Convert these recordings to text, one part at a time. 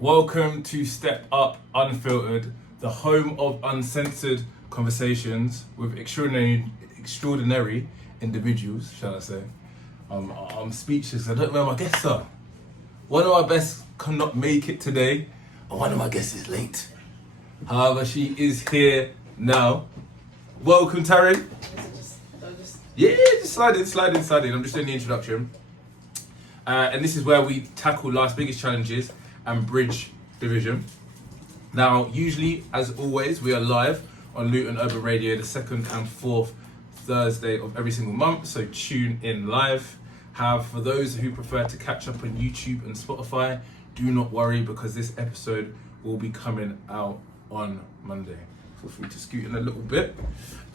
Welcome to Step Up Unfiltered, the home of uncensored conversations with extraordinary individuals, shall I say. I'm speechless, I don't know where my guests are. One of my guests cannot make it today, and one of my guests is late. However, she is here now. Welcome, Taryn. Yeah, just slide in. I'm just doing the introduction. And this is where we tackle life's biggest challenges and bridge division. Now, usually, as always, we are live on Luton Urban Radio the second and fourth Thursday of every single month, so tune in live. For those who prefer to catch up on YouTube and Spotify, do not worry because this episode will be coming out on Monday. Feel free to scoot in a little bit.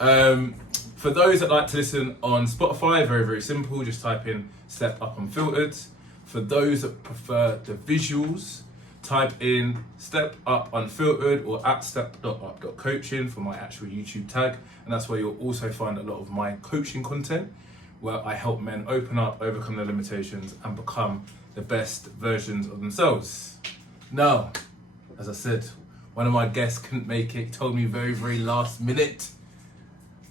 For those that like to listen on Spotify, very, very simple. Just type in Step Up Unfiltered. For those that prefer the visuals, type in Step Up Unfiltered or at step.up.coaching for my actual YouTube tag. And that's where you'll also find a lot of my coaching content, where I help men open up, overcome their limitations, and become the best versions of themselves. Now, as I said, one of my guests couldn't make it. He told me very, very last minute.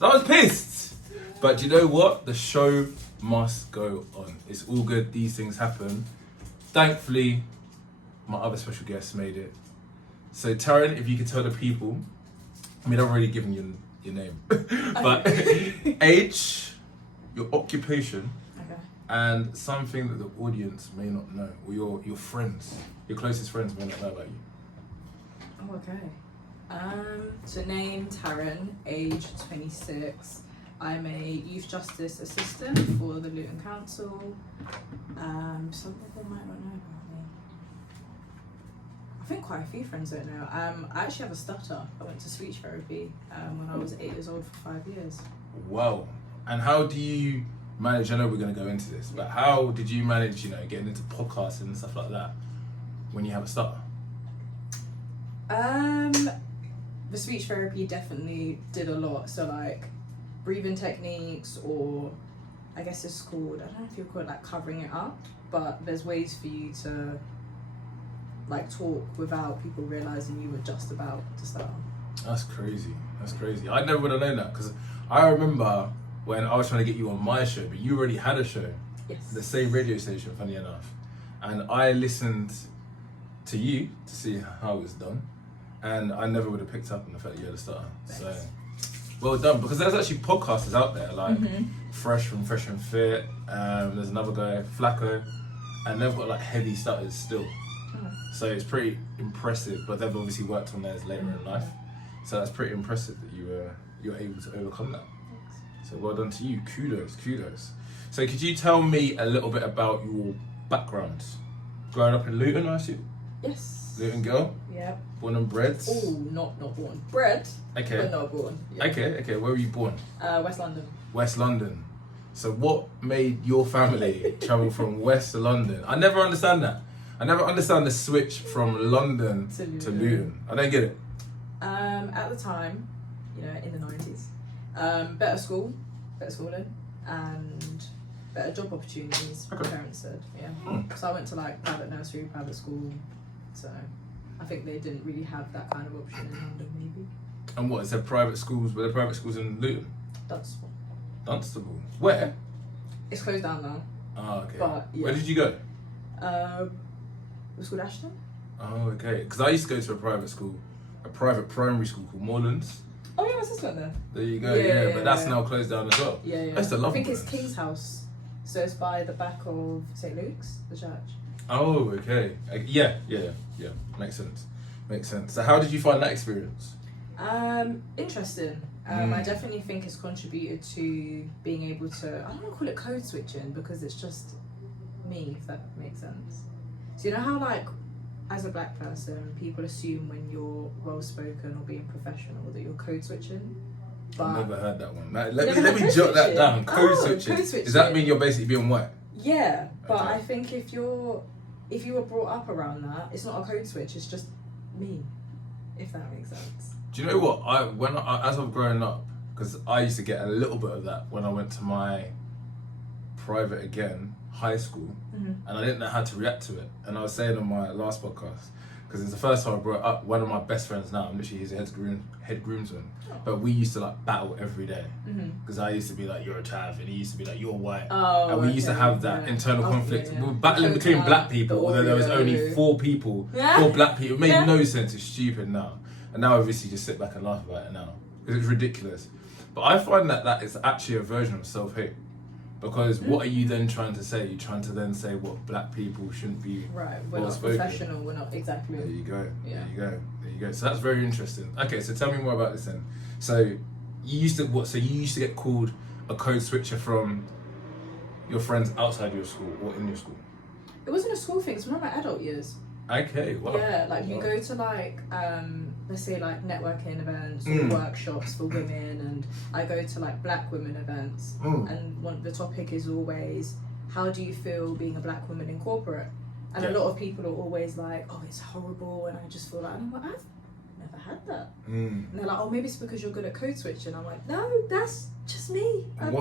I was pissed. But you know what? The show must go on. It's all good. These things happen. Thankfully, my other special guest made it. So Taryn, if you could tell the people, I mean, I've already given you your name, but age, your occupation, and something that the audience may not know, or your friends, your closest friends may not know about you. Oh, okay. So name Taryn, age 26. I'm a youth justice assistant for the Luton Council. Some people might not know about me. I think quite a few friends don't know. I actually have a stutter. I went to speech therapy when I was 8 years old for 5 years. Wow. And how do you manage, I know we're going to go into this, but how did you manage, getting into podcasts and stuff like that when you have a stutter? The speech therapy definitely did a lot. So like breathing techniques, or I guess it's called, I don't know if you call it like covering it up, but there's ways for you to like talk without people realizing you were just about to start. That's crazy. I never would have known that, because I remember when I was trying to get you on my show, but you already had a show. Yes. The same radio station, funny enough. And I listened to you to see how it was done. And I never would have picked up on the fact that you had a stutter. Thanks. So, well done. Because there's actually podcasters out there, like Fresh from Fresh and Fit. There's another guy, Flacco. And they've got like heavy stutters still. So it's pretty impressive. But they've obviously worked on theirs later in life. So that's pretty impressive that you're able to overcome that. Thanks. So well done to you. Kudos. So could you tell me a little bit about your background? Growing up in Luton, I assume? Yes. Luton girl? Yep. Born and bred? Oh, not born. Bred, Okay. but not born. Yeah. Okay. Where were you born? West London. West London. So what made your family travel from West to London? I never understand that. I never understand the switch from London to Luton. I don't get it. At the time, in the 90s, better schooling, and better job opportunities, my parents said, yeah. So I went to like private nursery, private school, so I think they didn't really have that kind of option in London, maybe. And what, is there private schools? Were there private schools in Luton? Dunstable. Where? It's closed down now. Oh, okay. But, yeah. Where did you go? It was called Ashton. Oh, okay. Because I used to go to a private primary school called Morelands. Oh yeah, my sister went there. There you go, yeah. But that's now closed down as well. Yeah. I used to love I think Morelands. it's King's House, so it's by the back of St. Luke's, the church. Oh, okay. Yeah. Makes sense. So how did you find that experience? Interesting. I definitely think it's contributed to being able to, I don't want to call it code switching because it's just me, if that makes sense. So you know how like, as a black person, people assume when you're well-spoken or being professional that you're code switching? But I've never heard that one. Let me jot that down. Code switching. Does that mean you're basically being white? Yeah, but okay. I think if you were brought up around that, it's not a code switch, it's just me, if that makes sense. Do you know what? As I've grown up, because I used to get a little bit of that when I went to my private high school, and I didn't know how to react to it. And I was saying on my last podcast, because it's the first time I brought up one of my best friends now. I'm literally his head groomsman. But we used to like battle every day because I used to be like, you're a chav, and he used to be like, you're white. And we used to have that internal conflict. We were battling between black people, although there was only 4 people, 4 black people. It made no sense. It's stupid now. And now obviously just sit back and laugh about it now. It's ridiculous. But I find that is actually a version of self-hate. Because what are you then trying to say? You're trying to then say what black people shouldn't be. Right, we're not professional, we're not exactly. There you go. Yeah. There you go. There you go. So that's very interesting. Okay, so tell me more about this then. So you used to what? So you used to get called a code switcher from your friends outside your school or in your school? It wasn't a school thing, it's one of my adult years. Okay, wow. Yeah, like you go to like let's say like networking events or workshops for women, and I go to like black women events, and the topic is always, how do you feel being a black woman in corporate? And a lot of people are always like, oh, it's horrible, and I just feel like, and I'm like, I've never had that. And they're like, oh, maybe it's because you're good at code switching. I'm like, no, that's just me. So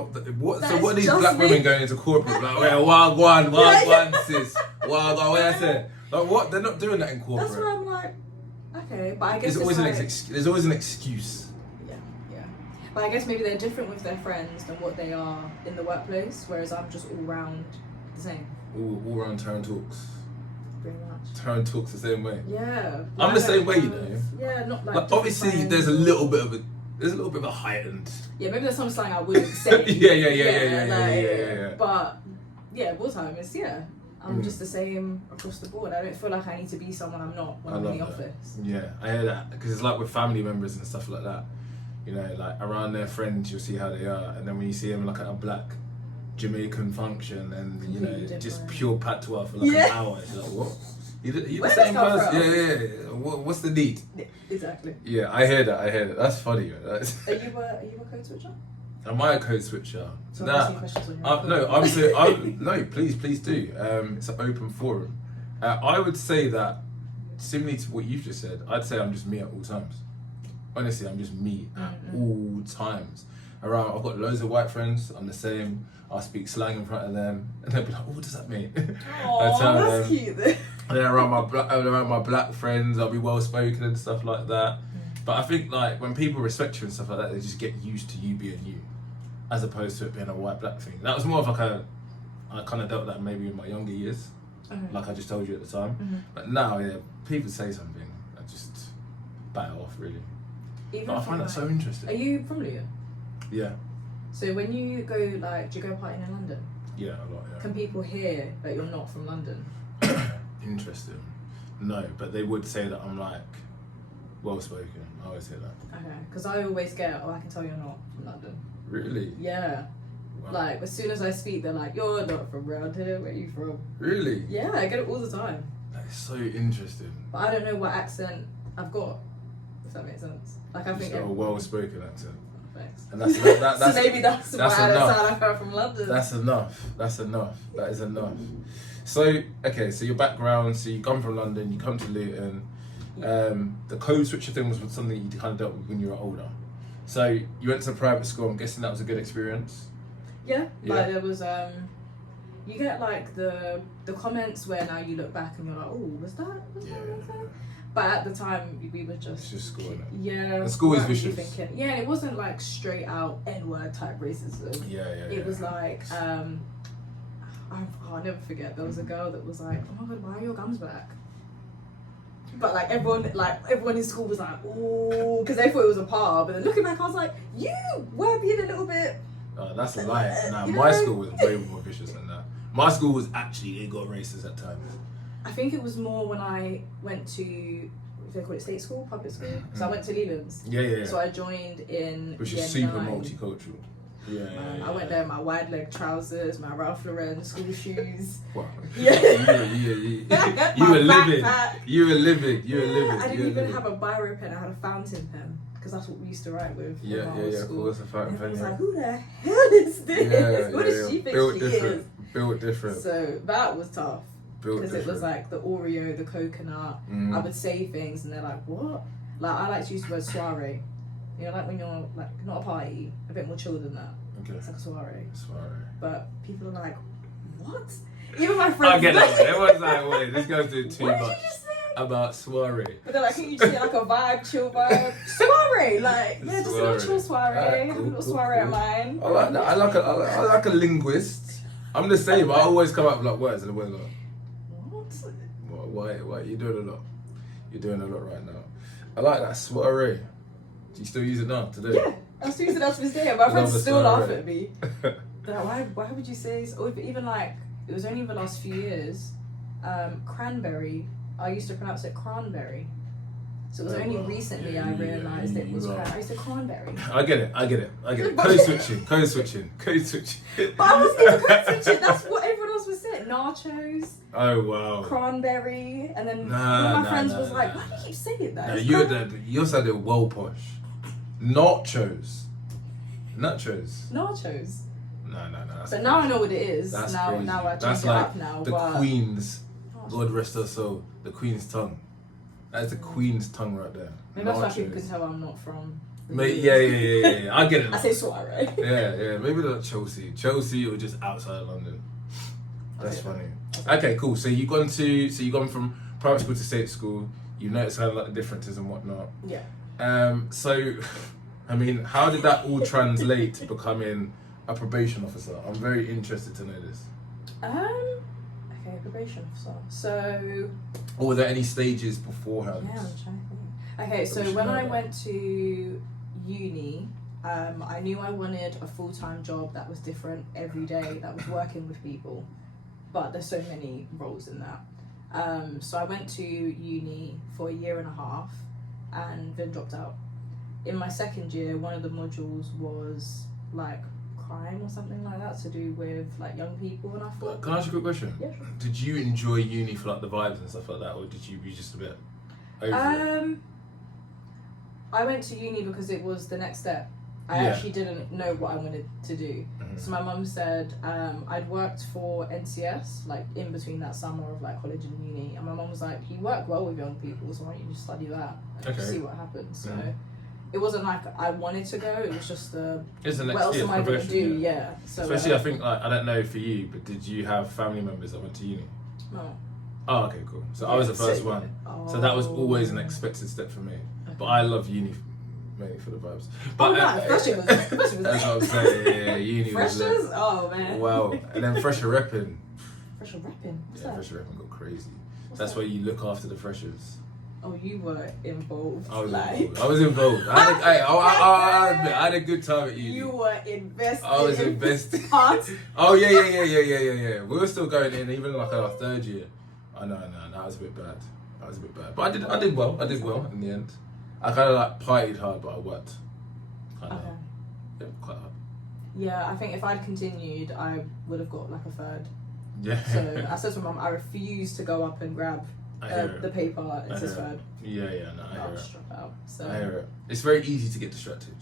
what are these black women going into corporate like? Well, wild one, sis. Wild one. What I said? Like what? They're not doing that in corporate. That's why I'm like, okay, but I guess there's always an excuse. Yeah. But I guess maybe they're different with their friends than what they are in the workplace. Whereas I'm just all round the same. All round Taryn talks. Pretty much. Taryn talks the same way. Yeah. I'm the same way, you know. Yeah, not like obviously friends. there's a little bit of a heightened. Yeah, maybe there's some slang I wouldn't say. Yeah. But yeah, all time is I'm just the same across the board. I don't feel like I need to be someone I'm not when I'm in the office. Yeah, I hear that because it's like with family members and stuff like that. You know, like around their friends, you'll see how they are, and then when you see them like at a black Jamaican function, and you know, just pure patois for like an hour, it's like what? You the same person? Yeah. What's the need? Yeah, exactly. Yeah, I hear that. That's funny. Are you a code switcher? Am I a code switcher? So no, please do. It's an open forum. I would say that, similarly to what you've just said, I'd say I'm just me at all times. Honestly, I'm just me at all times. I've got loads of white friends, I'm the same. I'll speak slang in front of them, and they'll be like, oh, what does that mean? Oh, that's cute then. And then around my black friends, I'll be well spoken and stuff like that. But I think like when people respect you and stuff like that, they just get used to you being you, as opposed to it being a white-black thing. That was more of like I kind of dealt with that maybe in my younger years, like I just told you at the time. But now, yeah, people say something, I just bat it off really. But I find that so interesting. Are you from Luton? Yeah. So when you go, like, do you go partying in London? Yeah, a lot, yeah. Can people hear that you're not from London? Interesting. No, but they would say that I'm like well-spoken. I always say that. Okay, because I always get, I can tell you're not from London. Really? Yeah. Wow. Like, as soon as I speak, they're like, you're not from around here, where are you from? Really? Yeah, I get it all the time. That is so interesting. But I don't know what accent I've got, if that makes sense. Like, I think got a well-spoken accent. Thanks. And that's so maybe that's why I don't sound like I'm from London. That's enough. That is enough. So, okay, so your background, so you come from London, you come to Luton. The code switcher thing was something you kind of dealt with when you were older. So you went to private school, I'm guessing that was a good experience? Yeah. Like there was, you get like the comments where now you look back and you're like, oh, was that? But at the time, we were just... It's just school, isn't it? Yeah. And school is vicious. Thinking, yeah, and it wasn't like straight out N-word type racism. It was like, I'll never forget, there was a girl that was like, oh my God, why are your gums black? But like everyone in school was like, ooh, because they thought it was a par. But then looking back, I was like, you were being a little bit... that's a lie. Nah, my school was way more vicious than that. My school was actually, it got racist at times. I think it was more when I went to, they call it state school, public school. So I went to Leland's. Yeah. So I joined in which is super multicultural. Yeah. I went there in my wide leg trousers, my Ralph Lauren school shoes. Wow. Yeah. You were living. You were living. I didn't even have a biro pen. I had a fountain pen because that's what we used to write with. Yeah. Of course, a fountain pen. I was like, who the hell is this? What does she think she is? Built different. So that was tough. Because it was like the Oreo, the coconut. I would say things and they're like, what? Like I like to use the word soiree. You know, like when you're like not a party, a bit more chill than that. Okay. It's like a soiree. But people are like, what? Even my friends. I get that. Everyone's like, wait, this guy's doing too much. What did you just say? about soiree. But they're like, can you just get like a vibe, chill vibe? Soiree! Like, yeah, just a little chill soiree. Alright, Have a cool, little cool, soiree cool. at mine. I like that. I like a linguist. I'm the same. I always come up with like words and the words like, What? why? You're doing a lot. You're doing a lot right now. I like that soiree. Do you still use it now today? Yeah, I'm still using that to this day. My friends the still laugh soiree. at me. They're like, why would you say so? Or even like, it was only the last few years, cranberry, I used to pronounce it cranberry. So it was only recently I realised it was cranberry. I used to cranberry. I get it. Code switching. But I wasn't even code switching, that's what everyone else was saying. Nachos, Oh wow. cranberry, and then one of my friends was like, why do you keep saying that? No, It's you said it well posh. Nachos. Nachos. No. That's But now I know what it is. That's Now crazy. I change That's it like up now. the but Queen's, God rest her soul, the Queen's tongue. That is the Queen's tongue right there. maybe that's why Nachos. people can tell I'm not from. the Mate, Midlands. yeah. I get it. I say soiree. Yeah. Maybe not Chelsea. Chelsea or just outside of London. That's Okay. funny. Okay, cool. So you've gone from private school to state school. You noticed kind of like the differences and whatnot. Yeah. So, I mean, how did that all translate to becoming a probation officer? I'm very interested to know this. Okay, probation officer. So. Or were there any stages beforehand? Yeah, I'm trying to think. Okay, so when I went to uni, I knew I wanted a full-time job that was different every day, that was working with people. But there's so many roles in that. So I went to uni for 1.5 years and then dropped out. In my second year, one of the modules was like crime or something like that to do with like young people, and I thought. Can I ask you a quick question? Yeah, sure. Did you enjoy uni for like the vibes and stuff like that, or did you be just a bit over it? I went to uni because it was the next step. I actually didn't know what I wanted to do. Mhm. So my mum said I'd worked for NCS like in between that summer of like college and uni, and my mum was like, you work well with young people, so why don't you just study that and Okay. see what happens. So Mhm. it wasn't like I wanted to go, it was just It's the next what else year, am I going to progression, do? Yeah. So Especially, I think, like, I don't know for you, but did you have family members that went to uni? no. Oh, okay, cool. So I was the first one. So that was always an expected step for me. But I love uni mainly for the vibes. But, no, freshers was that's what I'm saying. Yeah, uni was lit. freshers? Oh man. Wow. And then fresher repping. Fresher repping. What's Yeah, that? fresher repping got crazy. What's That's that? where you look after the freshers. Oh, you were involved. I was like, involved. I was involved. I admit, I had a good time at uni. you were invested. I was in invested. parts. Oh yeah. We were still going in, even like our third year. I know, that was a bit bad. But I did well in the end. I kind of like partied hard, but I worked kind of quite hard. Yeah, I think if I'd continued, I would have got like a third. Yeah. So I said to my mum, I refuse to go up and grab I hear the it. paper. It's I his hear third. Yeah, no, I I'll hear just it. drop out. So I hear it. It's very easy to get distracted.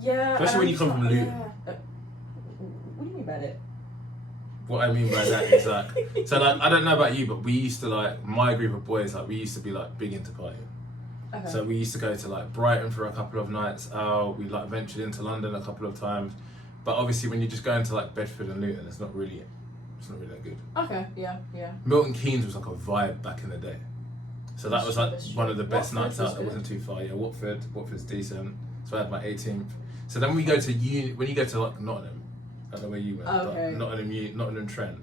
yeah, Especially when you come from Luton. Yeah. What do you mean by it? What I mean by that is like, so like, I don't know about you, but we used to like, my group of boys, like we used to be like big into partying. Okay. So we used to go to like Brighton for a couple of nights out. We like ventured into London a couple of times, but obviously when you just go into like Bedford and Luton, it's not really that good. Okay. Yeah. Milton Keynes was like a vibe back in the day, so that was like That's one true. of the best Watford nights was out. That good. wasn't too far. Yeah, Watford's decent. So I had my 18th. So then we go to when you go to like Nottingham, I don't know where you went, Okay. but Nottingham Trent.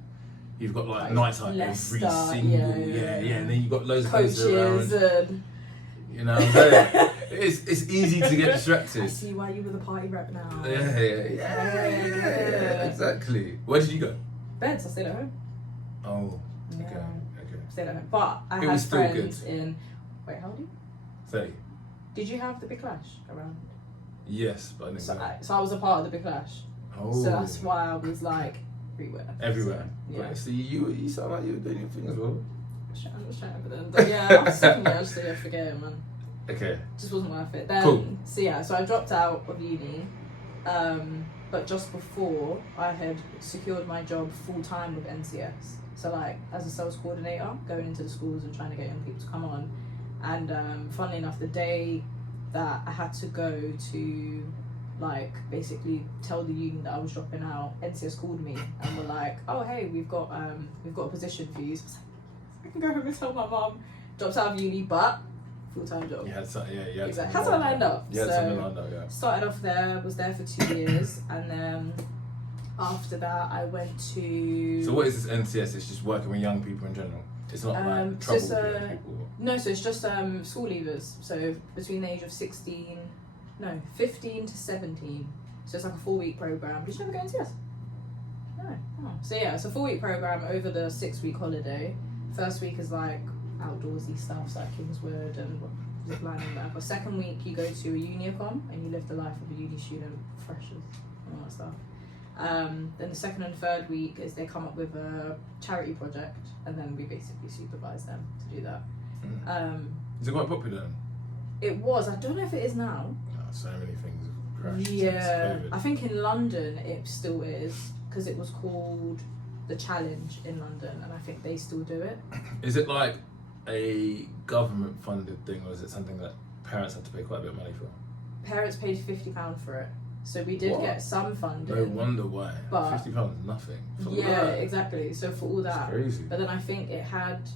You've got like Like nights out every Leicester, single, yeah. and then you've got loads of places Coaches around. and. You know what I'm saying? It's easy to get I distracted. see why you were the party rep now. Yeah, exactly. Where did you go? Beds. I stayed at home. Oh, Yeah. okay. Stayed at home. But I It had was still friends in. Wait, how old are you? 30. Did you have the Big Clash around? Yes, but I didn't So go. I was a part of the Big Clash. Oh. So that's why I was like everywhere. Yeah. Yeah. Right, so you sound like you were doing your thing as well. I was trying for them. But yeah, after second year, I just said, forget it, man. Okay. Just wasn't worth it. Then, Cool. So yeah, so I dropped out of uni. But just before, I had secured my job full time with NCS. So like as a sales coordinator, going into the schools and trying to get young people to come on. And funnily enough, the day that I had to go to like basically tell the union that I was dropping out, NCS called me and were like, oh hey, we've got a position for you. So I was like, I can go home and tell my mum. dropped out of uni, but full-time job. You had something, yeah, you had Exactly. something Had something lined up. You had So, something lined up, yeah. started off there, was there for 2 years, and then after that I went to... So what is this NCS? It's just working with young people in general? It's not like so it's, troubled young people? No, so it's just school leavers, so between the age of 15 to 17. So it's like a 4-week program. Did you never go NCS? No. Oh. So yeah, it's a 4-week program over the 6-week holiday. First week is like outdoorsy stuff, so like Kingswood and zip lining and whatever. Second week you go to a uniacom and you live the life of a uni student, freshers and all that stuff. Then the second and third week is they come up with a charity project, and then we basically supervise them to do that. Is it quite popular then? It was. I don't know if it is now. Oh, so many things have crashed Yeah, since COVID. I think in London it still is, because it was called the Challenge in London, and I think they still do it. Is it like a government funded thing, or is it something that parents have to pay quite a bit of money for? Parents paid £50 for it, so we did What? get some funding. No wonder why. But- £50 is nothing. For all Yeah, that. exactly. So for all It's that, crazy. but then I think it had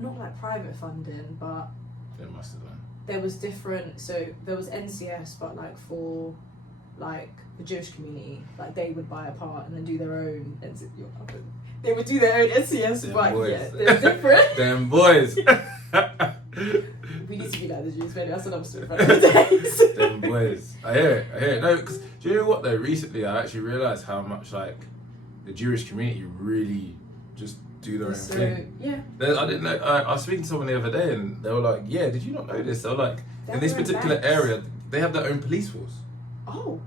not like private funding, but It must have done. there was different. So there was NCS, but like for like the Jewish community, like they would buy a part and then do their own. They would do their own NCS, Them but boys. yeah, they're different. Them boys. We need to be like the Jews, but that's another story for another day. Them boys. I hear it. No, because do you know what though? Recently, I actually realised how much like the Jewish community really just do their own So thing. yeah, I didn't know. I was speaking to someone the other day, and they were like, "Yeah, did you not know this?" They were like, They in have this their own particular banks. area, they have their own police force. oh,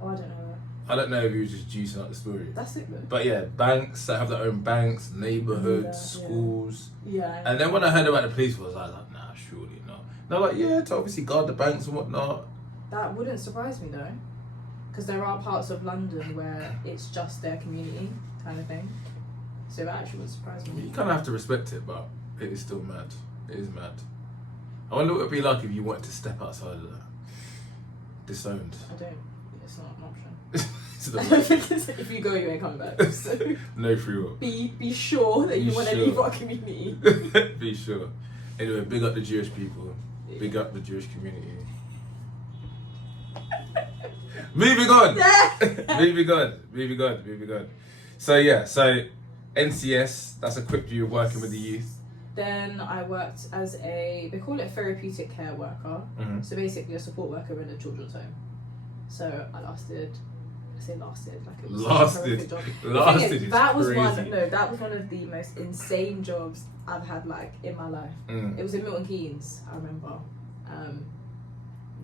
I don't know that. I don't know if you were just juicing up the story. That's it though. But yeah, banks that have their own banks, neighbourhoods, Yeah. schools. Yeah. And then when I heard about the police force, I was like, nah, surely not. They're like, yeah, to obviously guard the banks and whatnot. That wouldn't surprise me though, because there are parts of London where it's just their community kind of thing. So that actually would surprise You me. kind of have to respect it, but it is still mad. It is mad. I wonder what it would be like if you wanted to step outside of that. Disowned. I don't. It's not an option. It's I not- don't think it's, if you go, you ain't coming back. So no free will. be sure that you Be want to sure. leave our community. Be sure. Anyway, big up the Jewish people. Big up the Jewish community. Moving on. Moving on. So yeah, NCS, that's equipped you with working with the youth. Then I worked as they call it therapeutic care worker. Mhm. So basically a support worker in a children's home. So I lasted like it was such a horrific job. The thing Lasted is, is that was crazy. that was one of the most insane jobs I've had like in my life. Mm. It was in Milton Keynes, I remember. I'm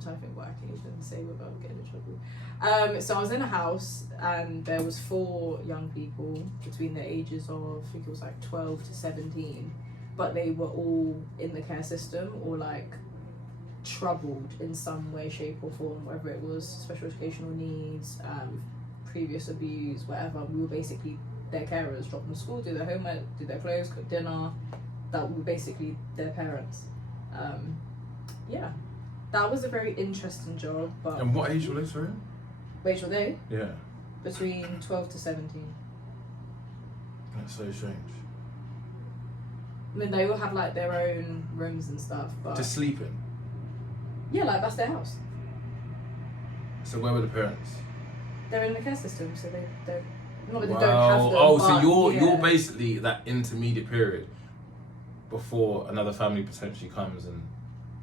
trying to think what I can even say without getting in trouble. So I was in a house and there was 4 young people between the ages of, I think it was like 12 to 17, but they were all in the care system or like troubled in some way, shape or form, whether it was special educational needs, previous abuse, whatever. We were basically their carers, drop them to school, do their homework, do their clothes, cook dinner. That were basically their parents. Yeah, that was a very interesting job. But And what age were they, sorry? wait, were they Yeah. between 12 to 17? That's so strange. I mean, they all have like their own rooms and stuff, but To sleep in. yeah, like that's their house. So where were the parents? They're in the care system, so they're not that they Wow. don't have them. Oh, so but you're yeah. basically that intermediate period before another family potentially comes and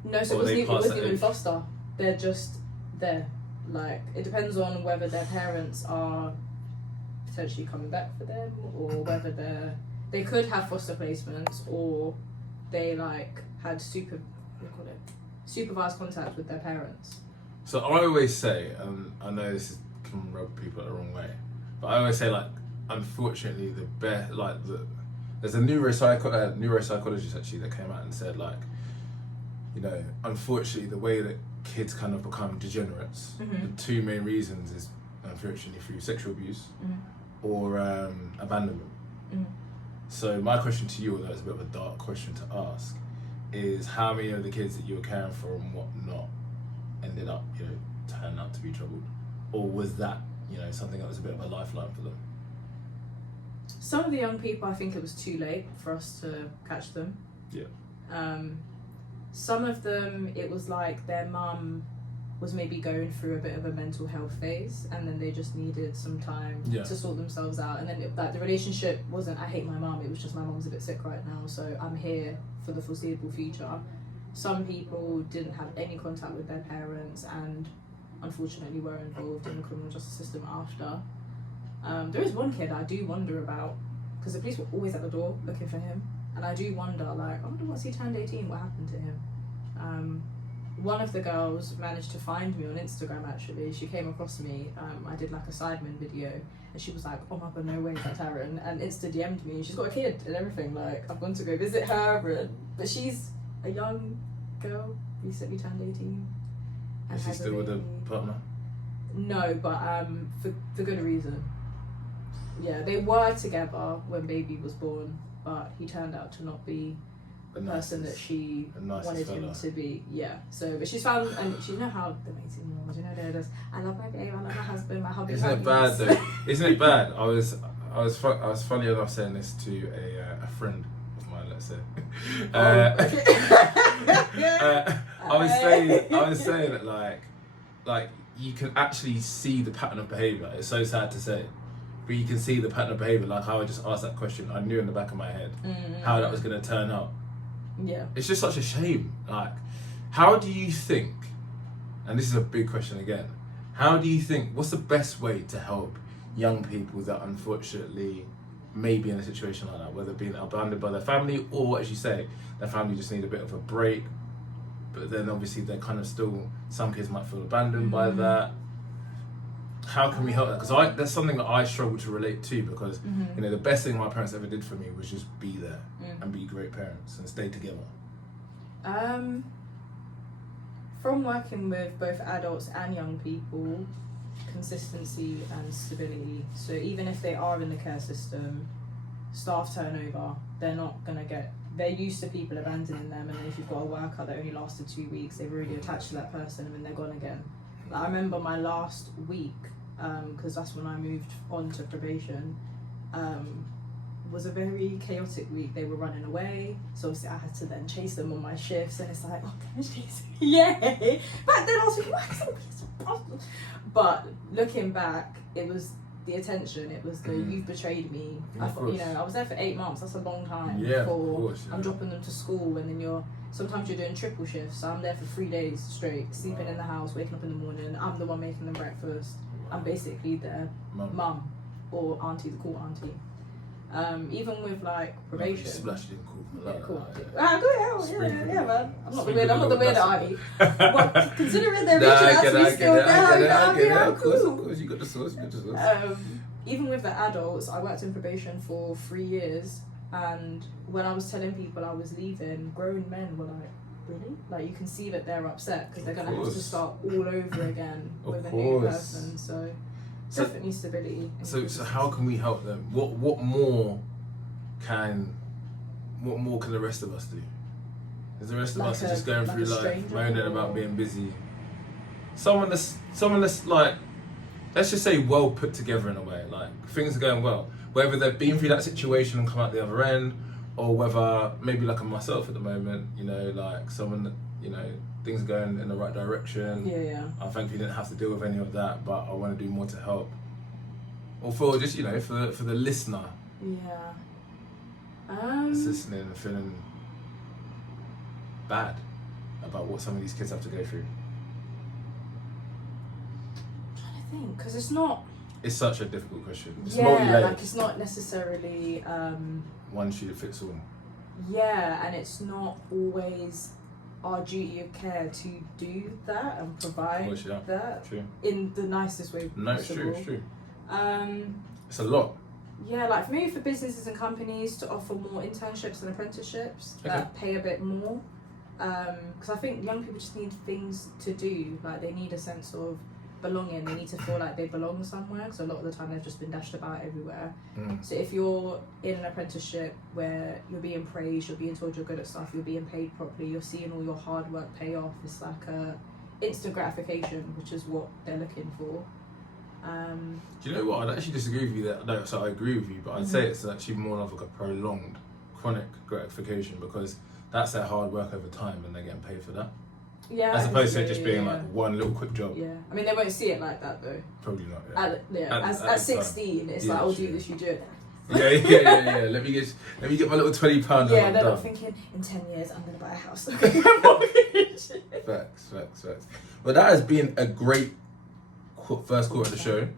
No, so Or it wasn't they even, it pass wasn't that even age? foster. They're just there. Like, it depends on whether their parents are potentially coming back for them, or whether they could have foster placements, or they like had supervised contact with their parents. So I always say, and I know this can rub people the wrong way, but I always say like, unfortunately, there's a neuropsychologist actually that came out and said like, you know, unfortunately the way that kids kind of become degenerates, Mhm. the 2 main reasons is unfortunately through sexual abuse Mhm. or abandonment. Mhm. So my question to you, although it's a bit of a dark question to ask, is how many of the kids that you were caring for and whatnot ended up, you know, turning out to be troubled? Or was that, you know, something that was a bit of a lifeline for them? Some of the young people, I think it was too late for us to catch them. Yeah. Some of them, it was like their mum was maybe going through a bit of a mental health phase, and then they just needed some time to sort themselves out. And then the relationship wasn't, I hate my mum, it was just my mum's a bit sick right now, so I'm here for the foreseeable future. Some people didn't have any contact with their parents and unfortunately were involved in the criminal justice system after. There is one kid I do wonder about, because the police were always at the door looking for him, and I do wonder, like, I wonder once he turned 18 what happened to him. One of the girls managed to find me on Instagram, actually. She came across me. I did like a Sidemen video, and she was like, oh my god, no way, that's Taryn, and Insta DM'd me. She's got a kid and everything, like, I've gone to go visit her, but she's a young girl, recently turned 18. Is she still with a partner? No, but for good reason. Yeah, they were together when baby was born, but he turned out to not be the person that she wanted him to be. Yeah. So, but she's found, and you know how the 18-year-olds, you know, they're just, I love my babe, I love my husband, my hubby. Isn't it bad though? Isn't it bad? I was funny enough saying this to a friend of mine. Let's say. I was saying that like you can actually see the pattern of behaviour. It's so sad to say, but you can see the pattern of behaviour. Like how I just asked that question, I knew in the back of my head how that was going to turn out. Yeah. It's just such a shame. Like, how do you think, and this is a big question again, how do you think, what's the best way to help young people that unfortunately may be in a situation like that, whether being abandoned by their family or, as you say, their family just need a bit of a break, but then obviously they're kind of still, some kids might feel abandoned by that. How can we help that? Because that's something that I struggle to relate to, because you know, the best thing my parents ever did for me was just be there and be great parents and stay together. From working with both adults and young people, consistency and stability. So even if they are in the care system, staff turnover, they're used to people abandoning them, and if you've got a worker that only lasted 2 weeks, they've already attached to that person and then they're gone again. Like, I remember my last week, because that's when I moved on to probation, was a very chaotic week. They were running away, so obviously I had to then chase them on my shifts, and it's like, oh, they're chasing me, yay! Back then I was like, but looking back, it was the attention, it was the you've betrayed me. I was there for 8 months, that's a long time. I'm dropping them to school, and then sometimes you're doing triple shifts, so I'm there for 3 days straight, sleeping in the house, waking up in the morning, I'm the one making them breakfast. I'm basically their mum or auntie, the cool auntie. Even with like probation. Splashed in cool. Cool. Yeah, man. I'm not the weird auntie. But considering they're reaching out to me still now, of course, you got the sauce. Even with the adults, I worked in probation for 3 years, and when I was telling people I was leaving, grown men were like, really? Like, you can see that they're upset because they're going to have to start all over again with a new person. So definitely stability. So how can we help them? What more can the rest of us do? Is the rest of us just going through life moaning about being busy? Someone that's like, let's just say well put together in a way, like things are going well. Whether they've been through that situation and come out the other end, or whether maybe like myself at the moment, you know, like someone that, you know, things are going in the right direction. I thankfully didn't have to deal with any of that, but I want to do more to help. Or for just, you know, for the listener. That's listening and feeling bad about what some of these kids have to go through. I'm trying to think, because it's such a difficult question. It's multi-layered. Like it's not necessarily one shoe fits all. Yeah, and it's not always our duty of care to do that and provide that in the nicest way possible. No, it's true. It's a lot. Yeah, like maybe for businesses and companies to offer more internships and apprenticeships that pay a bit more. Because I think young people just need things to do. Like, they need a sense of belonging. They need to feel like they belong somewhere, because a lot of the time they've just been dashed about everywhere. So if you're in an apprenticeship where you're being praised, you're being told you're good at stuff, you're being paid properly, you're seeing all your hard work pay off, it's like a instant gratification, which is what they're looking for. Do you know what? I'd actually disagree with you there. No, so I agree with you, but I'd say it's actually more of like a prolonged, chronic gratification, because that's their hard work over time and they're getting paid for that. Yeah. As opposed to it just yeah, being yeah. like one little quick job. Yeah. I mean, they won't see it like that though. Probably not. Yeah. At 16, it's like, I'll do this, you do it. Yeah. Let me get my little £20. Yeah, they're not thinking in 10 years I'm gonna buy a house. Okay, my mortgage. Facts. Well, that has been a great first quarter of the show.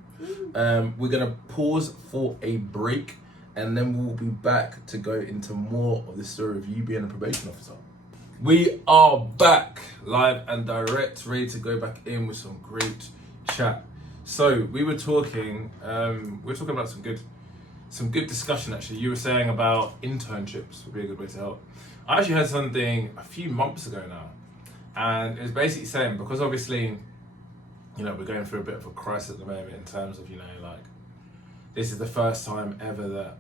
We're gonna pause for a break, and then we'll be back to go into more of the story of you being a probation officer. We are back live and direct, ready to go back in with some great chat. So we were talking about some good discussion actually. You were saying about internships would be a good way to help. I actually heard something a few months ago now, and it was basically saying, because obviously, you know, we're going through a bit of a crisis at the moment in terms of, you know, like, this is the first time ever that,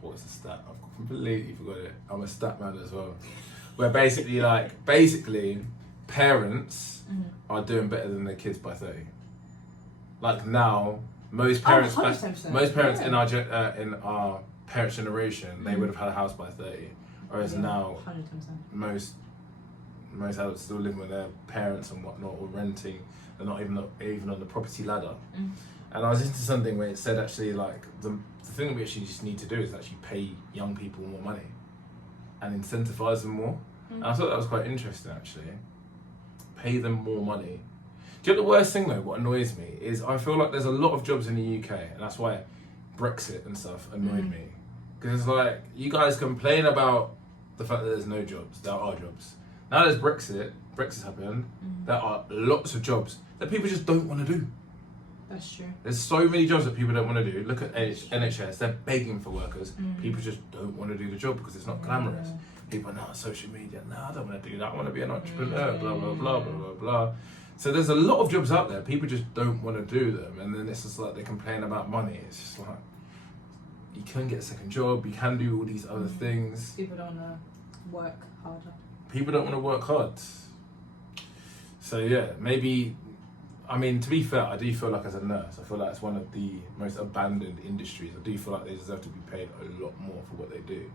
what was the stat? I've completely forgot it. I'm a stat man as well. Where basically parents are doing better than their kids by 30. Like now, most parents in our parents' generation, they would have had a house by 30, whereas now 100%. most adults still living with their parents and whatnot, or renting. They're not even on the property ladder. And I was into something where it said actually like the thing we actually just need to do is actually pay young people more money and incentivize them more. And I thought that was quite interesting actually. Pay them more money. Do you know the worst thing though, what annoys me, is I feel like there's a lot of jobs in the UK, and that's why Brexit and stuff annoyed me. Because it's like, you guys complain about the fact that there's no jobs. There are jobs. Now there's Brexit's happened, there are lots of jobs that people just don't want to do. That's true. There's so many jobs that people don't want to do. Look at NHS, they're begging for workers. People just don't want to do the job because it's not glamorous. People are now on social media, no, I don't want to do that, I want to be an entrepreneur, blah, blah, blah, blah, blah, blah. So there's a lot of jobs out there, people just don't want to do them, and then it's just like they complain about money. It's just like, you can get a second job, you can do all these other things. People don't want to work harder. People don't want to work hard. So yeah, maybe, I mean, to be fair, I do feel like as a nurse, I feel like it's one of the most abandoned industries. I do feel like they deserve to be paid a lot more for what they do.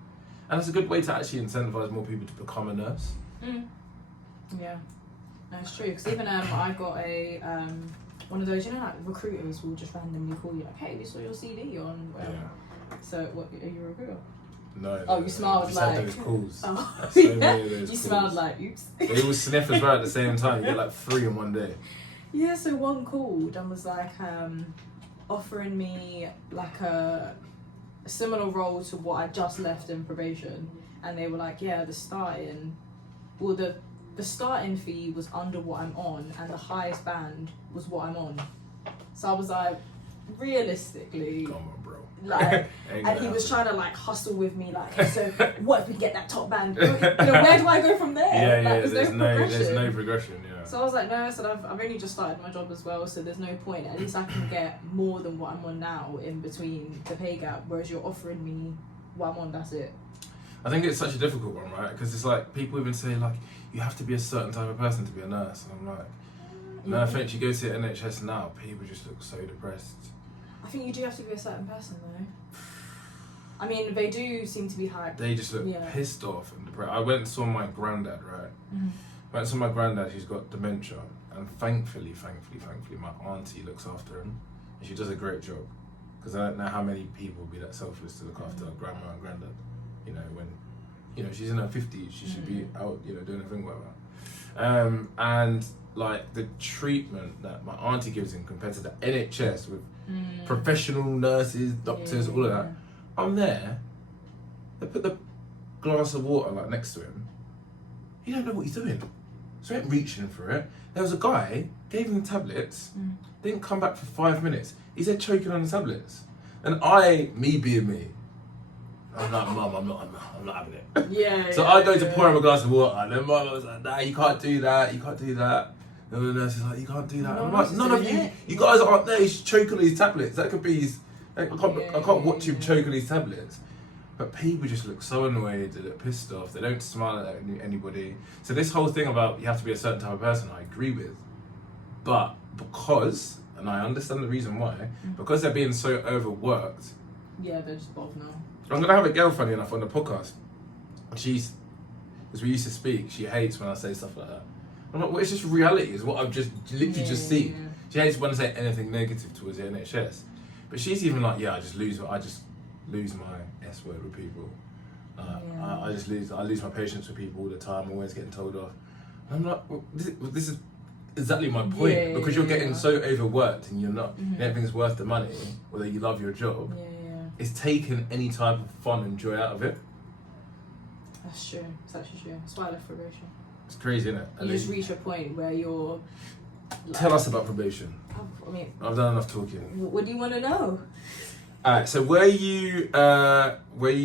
And it's a good way to actually incentivize more people to become a nurse. Yeah, that's true. Because even I got a one of those, you know, like recruiters will just randomly call you like, "Hey, we saw your CD on." So, what are you a recruiter? No. Oh, you smelled just like. Had those calls. Oh, so yeah. many of those You calls. smelled like oops. They all sniff as well at the same time. You get like 3 in one day. Yeah, so one called and was like offering me like a similar role to what I just left in probation, and they were like, yeah, the starting fee was under what I'm on, and the highest band was what I'm on. So I was like, realistically, Come on, bro. like, and he was trying to like hustle with me, like, so what if we get that top band? You know, where do I go from there? Yeah, like, there's no progression. Yeah. So I was like, no, I said, I've only just started my job as well, so there's no point. At least I can get more than what I'm on now in between the pay gap, whereas you're offering me what I'm on, that's it. I think it's such a difficult one, right? Because it's like, people even say like, you have to be a certain type of person to be a nurse. And I'm like, no offense, you go to the NHS now, people just look so depressed. I think you do have to be a certain person though. I mean, they do seem to be hyped. They just look pissed off and depressed. I went and saw my granddad, right? Went and saw my granddad, who's got dementia, and thankfully, my auntie looks after him, and she does a great job. Because I don't know how many people would be that selfless to look after grandma and granddad. You know, when, you know, she's in her 50s, she should be out, you know, doing a thing, whatever. And like the treatment that my auntie gives him compared to the NHS with professional nurses, doctors, all of that. I'm there, they put the glass of water like next to him. He don't know what he's doing. So he ain't reaching for it. There was a guy, gave him the tablets, didn't come back for 5 minutes. He's there choking on the tablets. And me being me, I'm like, Mum, I'm not having it. So I go to pour him a glass of water, and then Mum was like, nah, you can't do that. And the nurse is like, you can't do that. I'm like, none of you guys aren't there. He's choking on these tablets. That could be I can't watch him choke on these tablets. But people just look so annoyed, they look pissed off, they don't smile at anybody. So this whole thing about you have to be a certain type of person, I agree with. But because, and I understand the reason why, because they're being so overworked. Yeah, they're just both now. I'm going to have a girl, funny enough, on the podcast. She's because we used to speak, she hates when I say stuff like that. I'm like, well, it's just reality, is what I've just literally just seen. Yeah. She hates when I say anything negative towards the NHS. But she's even like, yeah, I just lose my S word with people. I lose my patience with people all the time. I'm always getting told off. And I'm like, well, this is exactly my point, because you're getting so overworked and you're not, everything's worth the money, whether you love your job. It's taken any type of fun and joy out of it. That's true. It's actually true. That's why I left probation. It's crazy, isn't it? You just reach a point where you're. Like, tell us about probation. I mean, I've done enough talking. What do you want to know? Alright, so were you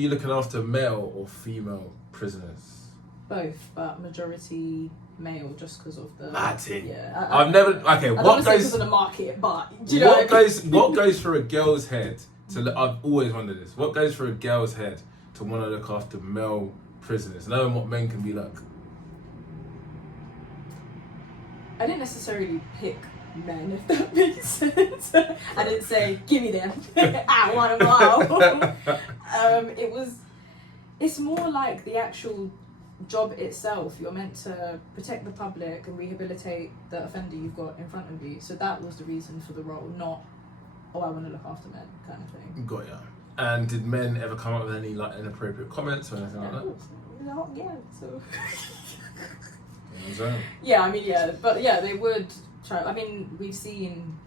looking after male or female prisoners? Both, but majority male, just because of the. Latin. Yeah. I've never. Okay, what goes because of the market, but do you know what what goes through a girl's head to? I've always wondered this. What goes through a girl's head to want to look after male prisoners, knowing what men can be like? I didn't necessarily pick men, if that makes sense. I didn't say, give me them. I want them all. It's more like the actual job itself. You're meant to protect the public and rehabilitate the offender you've got in front of you. So that was the reason for the role, not, I want to look after men kind of thing. Got ya. And did men ever come up with any like inappropriate comments or anything like that? No, yeah, so... But they would try. I mean, we've seen.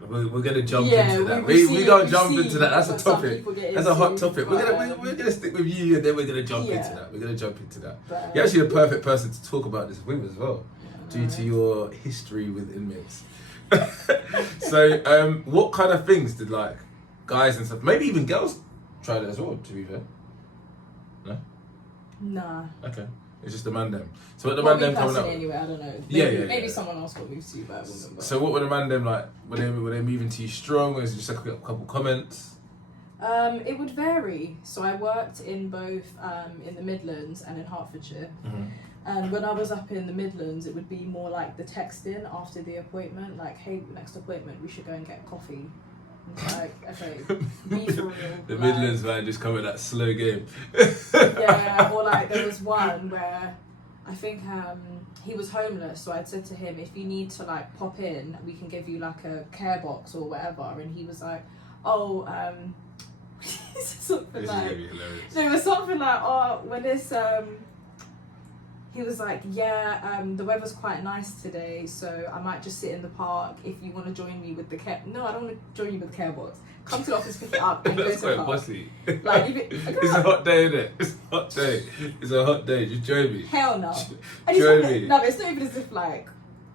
We're gonna jump into that. We don't jump into that. That's a topic. That's a hot topic. We're gonna stick with you, and then we're gonna jump into that. We're gonna jump into that. But, you're actually the perfect person to talk about this with as well, due to your history with inmates. So, what kind of things did like guys and stuff, maybe even girls, try that as well? To be fair, no. Nah. Okay. It's just the man them. So what the man them coming up? Anyway, I don't know. Maybe someone else got moved to you, but I wouldn't remember. So what were the man them like? Were they moving to you strong, or is it just like a couple comments? It would vary. So I worked in both in the Midlands and in Hertfordshire. And when I was up in the Midlands, it would be more like the texting after the appointment, like, hey, next appointment, we should go and get coffee. Like, okay, be for real. The Midlands man just come with that slow game. Yeah, or like there was one where I think he was homeless, so I'd said to him, if you need to like pop in, we can give you like a care box or whatever. And he was like, oh, something this like, is gonna be hilarious. no, it was something like, oh, when it's he was like, yeah, the weather's quite nice today, so I might just sit in the park if you want to join me with the care. No, I don't want to join you with the care box. Come to the office, pick it up, and go to the park. Bossy. Like, it's a hot day, isn't it? It's a hot day. It's a hot day. Just join me. Hell no. Join me. No, but it's not even as if like.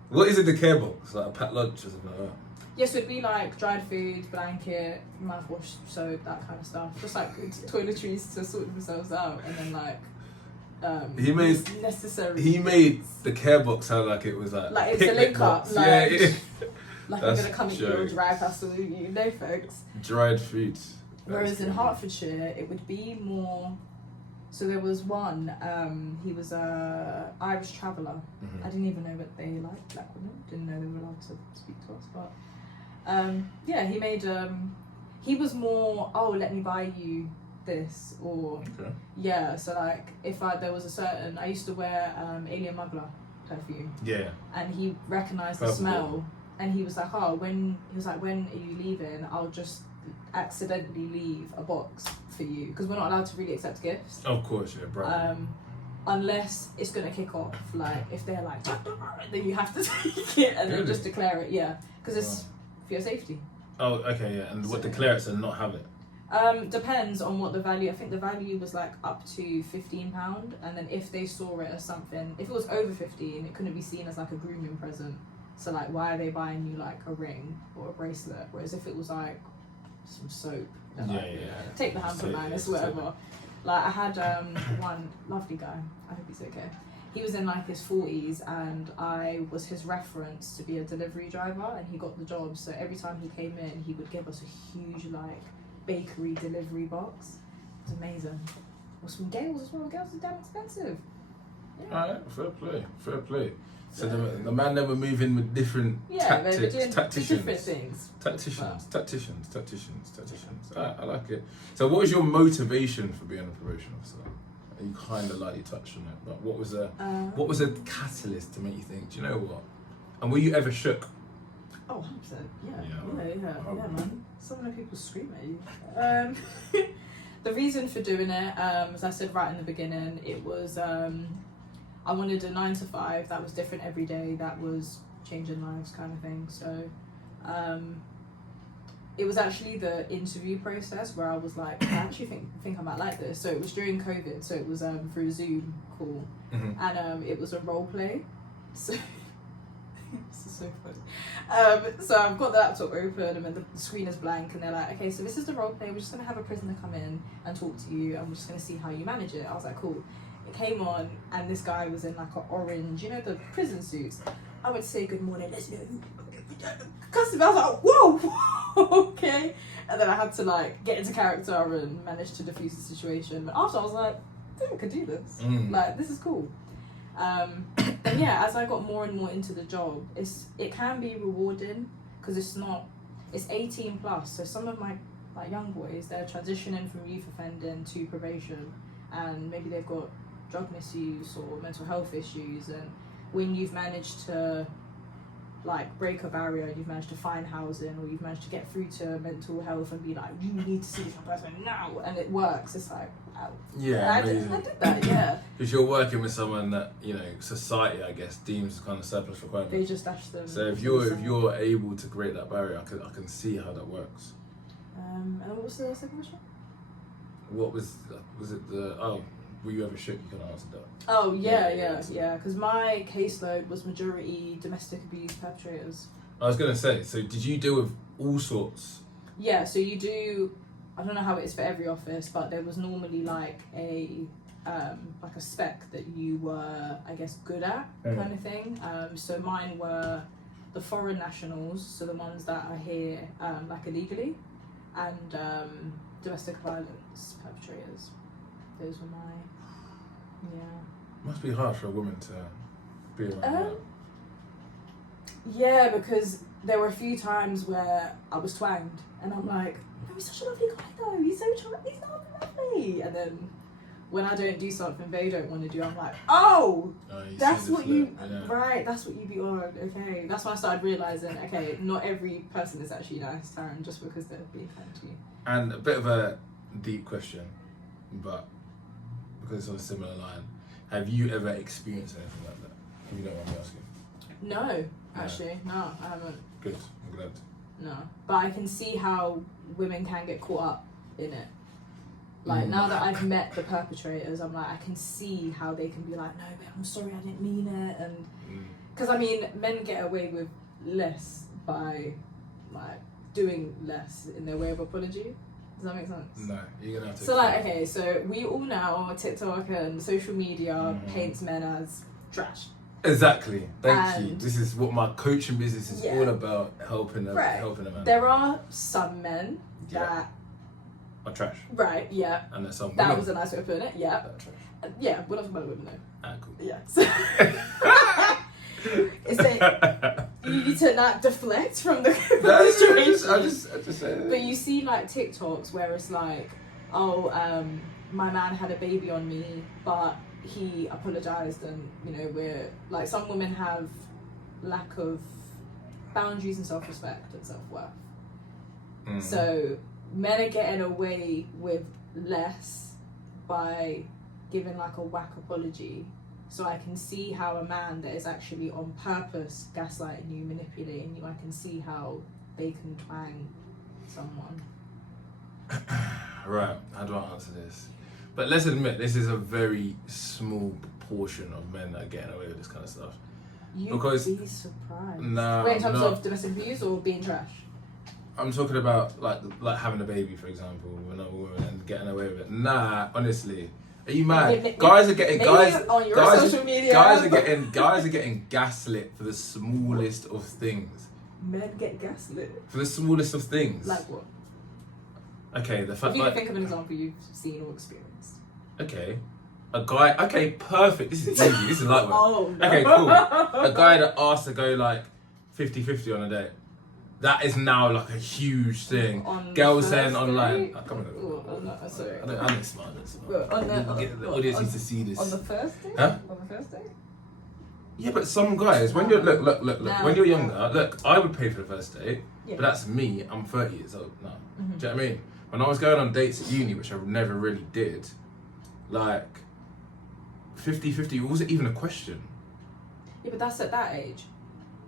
What is in the care box? Like a packed lunch or something like that? Yes, so it'd be like dried food, blanket, mouthwash, soap, that kind of stuff. Just like toiletries to sort themselves out, and then like. He made the care box sound like it was like it's a link up, like, yeah, like I'm gonna come into your drive house to you, no thanks. Dried fruit. Whereas in Hertfordshire, it would be more. So there was one. He was a Irish traveller. I didn't even know that they liked black women. Didn't know they were allowed to speak to us, but he made. He was more. Oh, let me buy you this, or so like if there was a certain, I used to wear Alien Muggler perfume, and he recognized the smell, and he was like, when are you leaving? I'll just accidentally leave a box for you, because we're not allowed to really accept gifts, of course, yeah, bro. Unless it's gonna kick off, like if they're like then you have to take it and then just declare it, because it's for your safety. Oh, okay, yeah. And what declare it and not have it? Depends on what the value. I think the value was like up to £15, and then if they saw it as something, if it was over 15, it couldn't be seen as like a grooming present. So like, why are they buying you like a ring or a bracelet? Whereas if it was like some soap, then take the hand for minus, whatever. Like I had one lovely guy. I hope he's okay. He was in like his 40s, and I was his reference to be a delivery driver, and he got the job. So every time he came in, he would give us a huge like bakery delivery box. It was amazing. Or some Gales as well. Gales are damn expensive. Yeah. Alright, fair play. So the man that were moving with different tactics, different things. Tacticians. I like it. So what was your motivation for being a probation officer? You kind of lightly touched on it, but what was a catalyst to make you think, do you know what? And were you ever shook? Oh, 100%. Yeah, Oh. man. Some of the people scream at you. The reason for doing it, as I said right in the beginning, it was I wanted a 9 to 5 that was different every day, that was changing lives kind of thing. So it was actually the interview process where I was like, I actually think I might like this. So it was during COVID, so it was through a Zoom call, and it was a role play. So this is so funny. So I've got the laptop open and the screen is blank, and they're like, okay, so this is the role play. We're just gonna have a prisoner come in and talk to you, and we're just gonna see how you manage it. I was like, cool. It came on, and this guy was in like an orange, you know, the prison suits. I would say good morning, let's go. Customer, I was like, whoa, okay. And then I had to like get into character and manage to diffuse the situation. But after I was like, I think I could do this. Like, this is cool. And yeah, as I got more and more into the job, it can be rewarding because it's 18 plus. So some of my like young boys, they're transitioning from youth offending to probation, and maybe they've got drug misuse or mental health issues. And when you've managed to like break a barrier, you've managed to find housing, or you've managed to get through to mental health and be like, you need to see this person now, and it works. It's like, wow. Yeah, I did that, yeah. Because you're working with someone that, you know, society, I guess, deems kind of surplus requirement. They just dash them. So if you're able to create that barrier, I can see how that works. And what was the second question? What was it? Were you ever shook? You could answer that. Oh yeah. Because my caseload was majority domestic abuse perpetrators. I was gonna say. So did you deal with all sorts? Yeah. So you do. I don't know how it is for every office, but there was normally like a spec that you were, I guess, good at, kind of thing. So mine were the foreign nationals, so the ones that are here like illegally, and domestic violence perpetrators. Those were my, Must be hard for a woman to be around that. Yeah, because there were a few times where I was twanged, and I'm like, no, he's such a lovely guy though, he's lovely. And then when I don't do something they don't want to do, I'm like, that's what that's what you be on, okay. That's when I started realising, okay, not every person is actually nice, Taryn, just because they're being kind to you. And a bit of a deep question, but because it's on a similar line, have you ever experienced anything like that? If you don't mind me asking. No, actually, no, I haven't. Good, I'm glad. No, but I can see how women can get caught up in it. Like, now that I've met the perpetrators, I'm like, I can see how they can be like, no, but I'm sorry, I didn't mean it. And because I mean, men get away with less by like doing less in their way of apology. Does that make sense? No, you're gonna have to. So like, okay, so we all know TikTok and social media paints men as trash. Exactly. Thank you. This is what my coaching business is all about, helping a man. There are some men that are trash. Right, yeah. And there's some women that was a nice way of putting it, yeah. that are trash. Yeah, we're not talking about women though. Ah, cool. Yeah. So it's like, you need to not deflect from the situation. I just say that. But you see like TikToks where it's like, oh, my man had a baby on me, but he apologized, and you know, we're like, some women have lack of boundaries and self-respect and self-worth. So men are getting away with less by giving like a whack apology. So I can see how a man that is actually on purpose gaslighting you, manipulating you, I can see how they can twang someone. Right, how do I answer this? But let's admit, this is a very small proportion of men that are getting away with this kind of stuff. You'd Because- be surprised. No, Wait, in terms no. of domestic abuse or being trash? I'm talking about like having a baby, for example, with another woman and getting away with it. Nah, honestly, are you mad? Guys are getting on your social media. Guys are getting gaslit for the smallest of things. Men get gaslit. For the smallest of things. Like what? Okay, the If fact you can like think of an example you've seen or experienced. okay, a guy. Okay, perfect. This is easy. This is lightweight. Oh no. Okay, cool. A guy that asks to go like 50-50 on a date. That is now like a huge thing. On Girls the saying first online. date? Come on. Oh, no, sorry. I don't smart. Well, on The audience needs to see this. On the first day? Huh? On the first day? Yeah, but some guys, when you're look, No. when you're younger, look, I would pay for the first date, Yeah. but that's me. I'm 30 years old now. Mm-hmm. Do you know what I mean? When I was going on dates at uni, which I never really did, like 50-50, it wasn't even a question. Yeah, but that's at that age.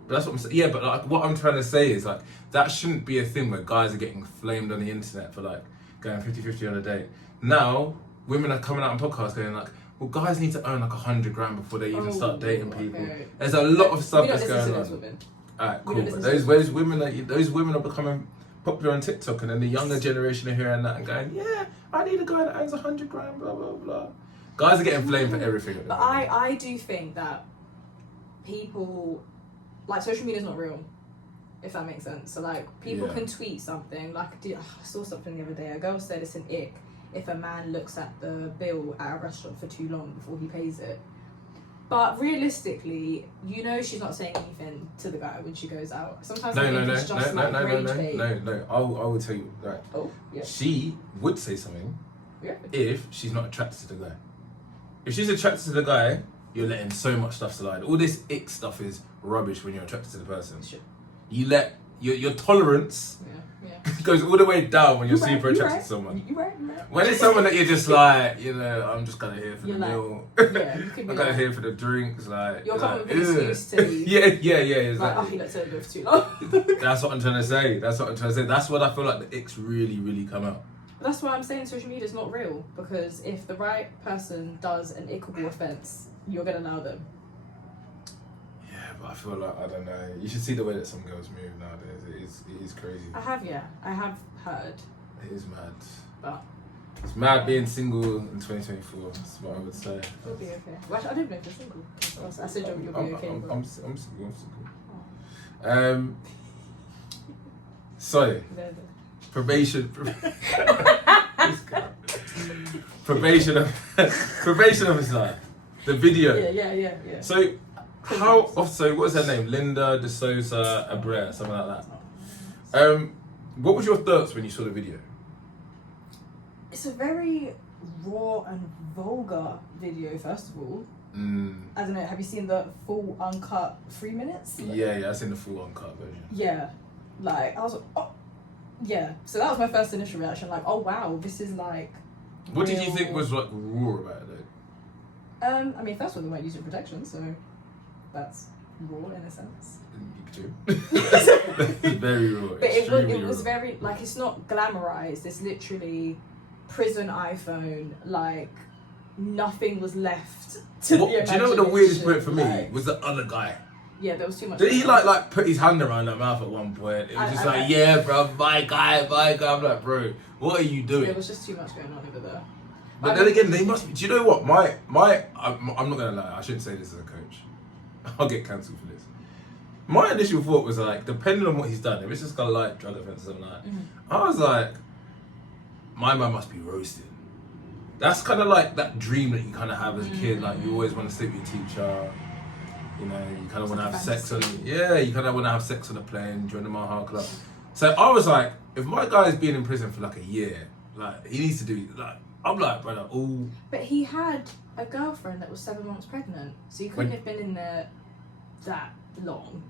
But that's what I'm saying. Yeah, but like what I'm trying to say is like that shouldn't be a thing where guys are getting flamed on the internet for like going 50-50 on a date. Now women are coming out on podcasts going like, well, guys need to earn like 100 grand before they even start dating people. Okay. There's a lot of stuff We don't that's listen going to on. those women. Alright, We cool. don't But listen to those women are becoming popular on TikTok, and then the younger generation are hearing that and going, yeah, I need a guy that earns 100 grand, blah blah blah. Guys are getting blamed for everything. At the But moment. I do think that people, like, social media is not real, if that makes sense. So like people Yeah. can tweet something. Like I saw something the other day. A girl said it's an ick if a man looks at the bill at a restaurant for too long before he pays it. But realistically, you know, she's not saying anything to the guy when she goes out. Sometimes I think it's just like rage bait. No. I will tell you that. Oh, yeah. She would say something Yeah. if she's not attracted to the guy. If she's attracted to the guy, you're letting so much stuff slide. All this ick stuff is rubbish when you're attracted to the person. Sure. You let your tolerance Yeah. goes all the way down when you're Right, super you attracted right. to someone. You right. When it's someone that you're just like, you know, I'm just kind of here for You're the like, meal. Yeah, you could I'm be kind of like, here for the drinks. Like, you're coming like, with an ugh. excuse to leave. Yeah, Like, oh, exactly. he looked at the bill for too long. That's what I'm trying to say. That's what I feel like the icks really come out. That's why I'm saying social media is not real, because if the right person does an ickable offence, you're gonna allow them. Yeah, but I feel like, I don't know. You should see the way that some girls move nowadays. It is crazy. I have heard, It is mad. but It's mad being single in 2024. That's what I would say. you'll be okay. Well, I don't know if you're single. I said you'll be okay. but- I'm single. So, There. probation. Probation officer. The video. Yeah. So, so what's her name? Linda De Souza Abreu, something like that. What was your thoughts when you saw the video? It's a very raw and vulgar video, first of all. I don't know, have you seen the full uncut 3 minutes? Yeah, I seen the full uncut version. Yeah. Like, I was like, oh. Yeah. So that was my first initial reaction, like, oh wow, this is like. What did you real- think was like raw about it though? I mean, first of all, they weren't using protection, so that's raw in a sense. It's very raw. But it was raw. very, like, it's not glamorized. It's literally prison iPhone, like, nothing was left to the imagination. Do you know what the weirdest point for me like, was? The other guy. Yeah, there was too much. Did he like put his hand around her mouth at one point? It was just like, yeah, bro, my guy. I'm like, bro, what are you doing? There was just too much going on over there. But then again, they must be. Do you know what? I'm not gonna lie. I shouldn't say this as a coach. I'll get cancelled for this. My initial thought was like, depending on what he's done, if it's just got like drug offences or something like that, I was like, my man must be roasted. That's kind of like that dream that you kind of have as a kid. Like you always want to sleep with your teacher. You know, you kind of want to have sex on. Yeah, you kind of want to have sex on a plane, join the Mahal Club. So I was like, if my guy's been in prison for like a year, like he needs to do like. I'm like, brother, all. But he had a girlfriend that was 7 months pregnant, so he couldn't have been in there that long.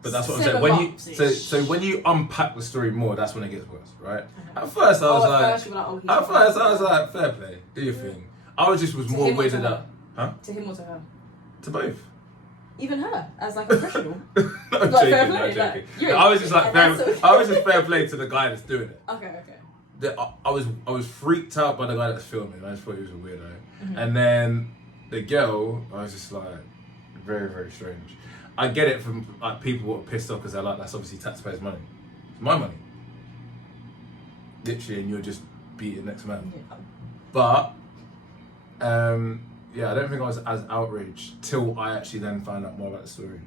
But that's what I'm 7 saying. When you months-ish. so when you unpack the story more, that's when it gets worse, right? At first, I was like, fair play, do your thing. I was more him or to weirded her? out, huh? To him or to her? To both. Even her, as like a professional. I'm Like, fair joking, play, I'm joking. like, I was just like, and that's I was just fair play to the guy that's doing it. Okay. I was freaked out by the guy that's filming. I just thought he was a weirdo. And then the girl, I was just like, very, very strange. I get it from like people who are pissed off because they're like, that's obviously taxpayers' money. It's my money. Literally, and you're just beating next man. Yeah. But, yeah, I don't think I was as outraged till I actually then found out more about the story.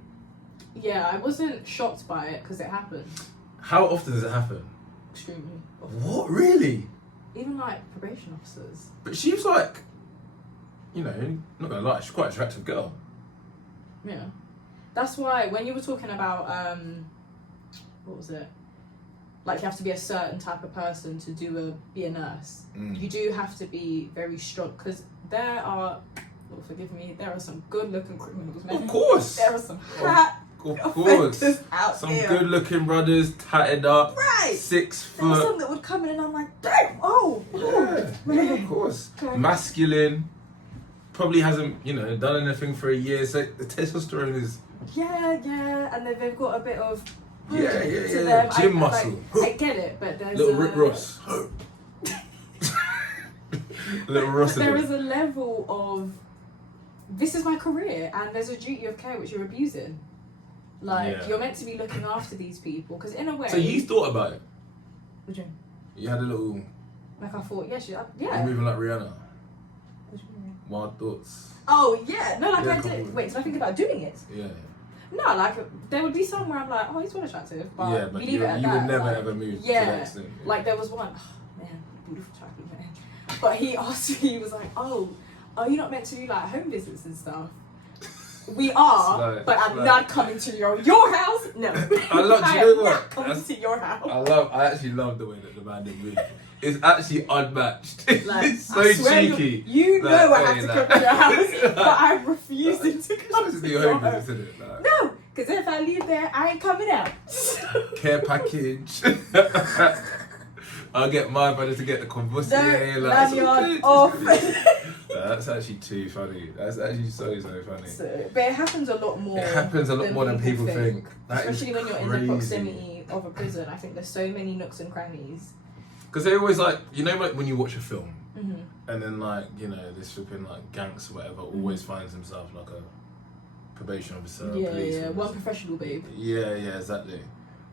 Yeah, I wasn't shocked by it because it happened. How often does it happen? Extremely. What, really? Even like probation officers. But she was like, you know, not gonna lie, she's quite an attractive girl. Yeah. That's why when you were talking about what was it? Like you have to be a certain type of person to be a nurse. You do have to be very strong because there are, oh, forgive me, there are some good-looking criminals. Man. Of course. There are some hot Of course. out some here. good-looking brothers, tatted up, Right. 6 There were foot. some that would come in and I'm like, damn, Yeah, of course. Okay. Masculine. Probably hasn't, done anything for a year. So the testosterone is. Yeah, and then they've got a bit of. Yeah. To them. Gym I muscle. I get it, but there's Little Rick Ross. Little Ross. There is a level of this is my career, and there's a duty of care which you're abusing. Like you're meant to be looking after these people because in a way. So you thought about it? What do you mean? You had a little. Like I thought, yeah. You're moving like Rihanna. What do you mean? Wild thoughts. Oh yeah, no, like Yeah, I did. Wait, did I think about doing it? Yeah. No, like there would be some where I'm like, oh, he's well attractive, but Yeah, but we you leave it at would that. never like, ever move to yeah, that extent. Yeah. like there was one, oh, man, beautiful attractive man. But he asked me, he was like, oh, are you not meant to do like home visits and stuff? We are, Slow, but I'm slow. not coming to your house. No, I love. Do I you am know what? not coming to your house. I actually love the way that the man did move. It's actually unmatched. Like, It's so I swear cheeky. You Like, know I hey, have to like- come to your house, but I'm refusing to come It's to the your home house. visit, isn't it? Like, No, because if I leave there, I ain't coming out. care package. I'll get my brother to get the Converse. No, Like, lanyard off. That's actually too funny. That's actually so funny. So, but it happens a lot more. It happens a lot more than people think. That is Especially when you're in the crazy. proximity of a prison. I think there's so many nooks and crannies. Because they always like, like when you watch a film, Mm-hmm. and then like, this flipping like gangster or whatever always finds himself like a probation officer, Yeah, police officer. one professional babe. Yeah, exactly.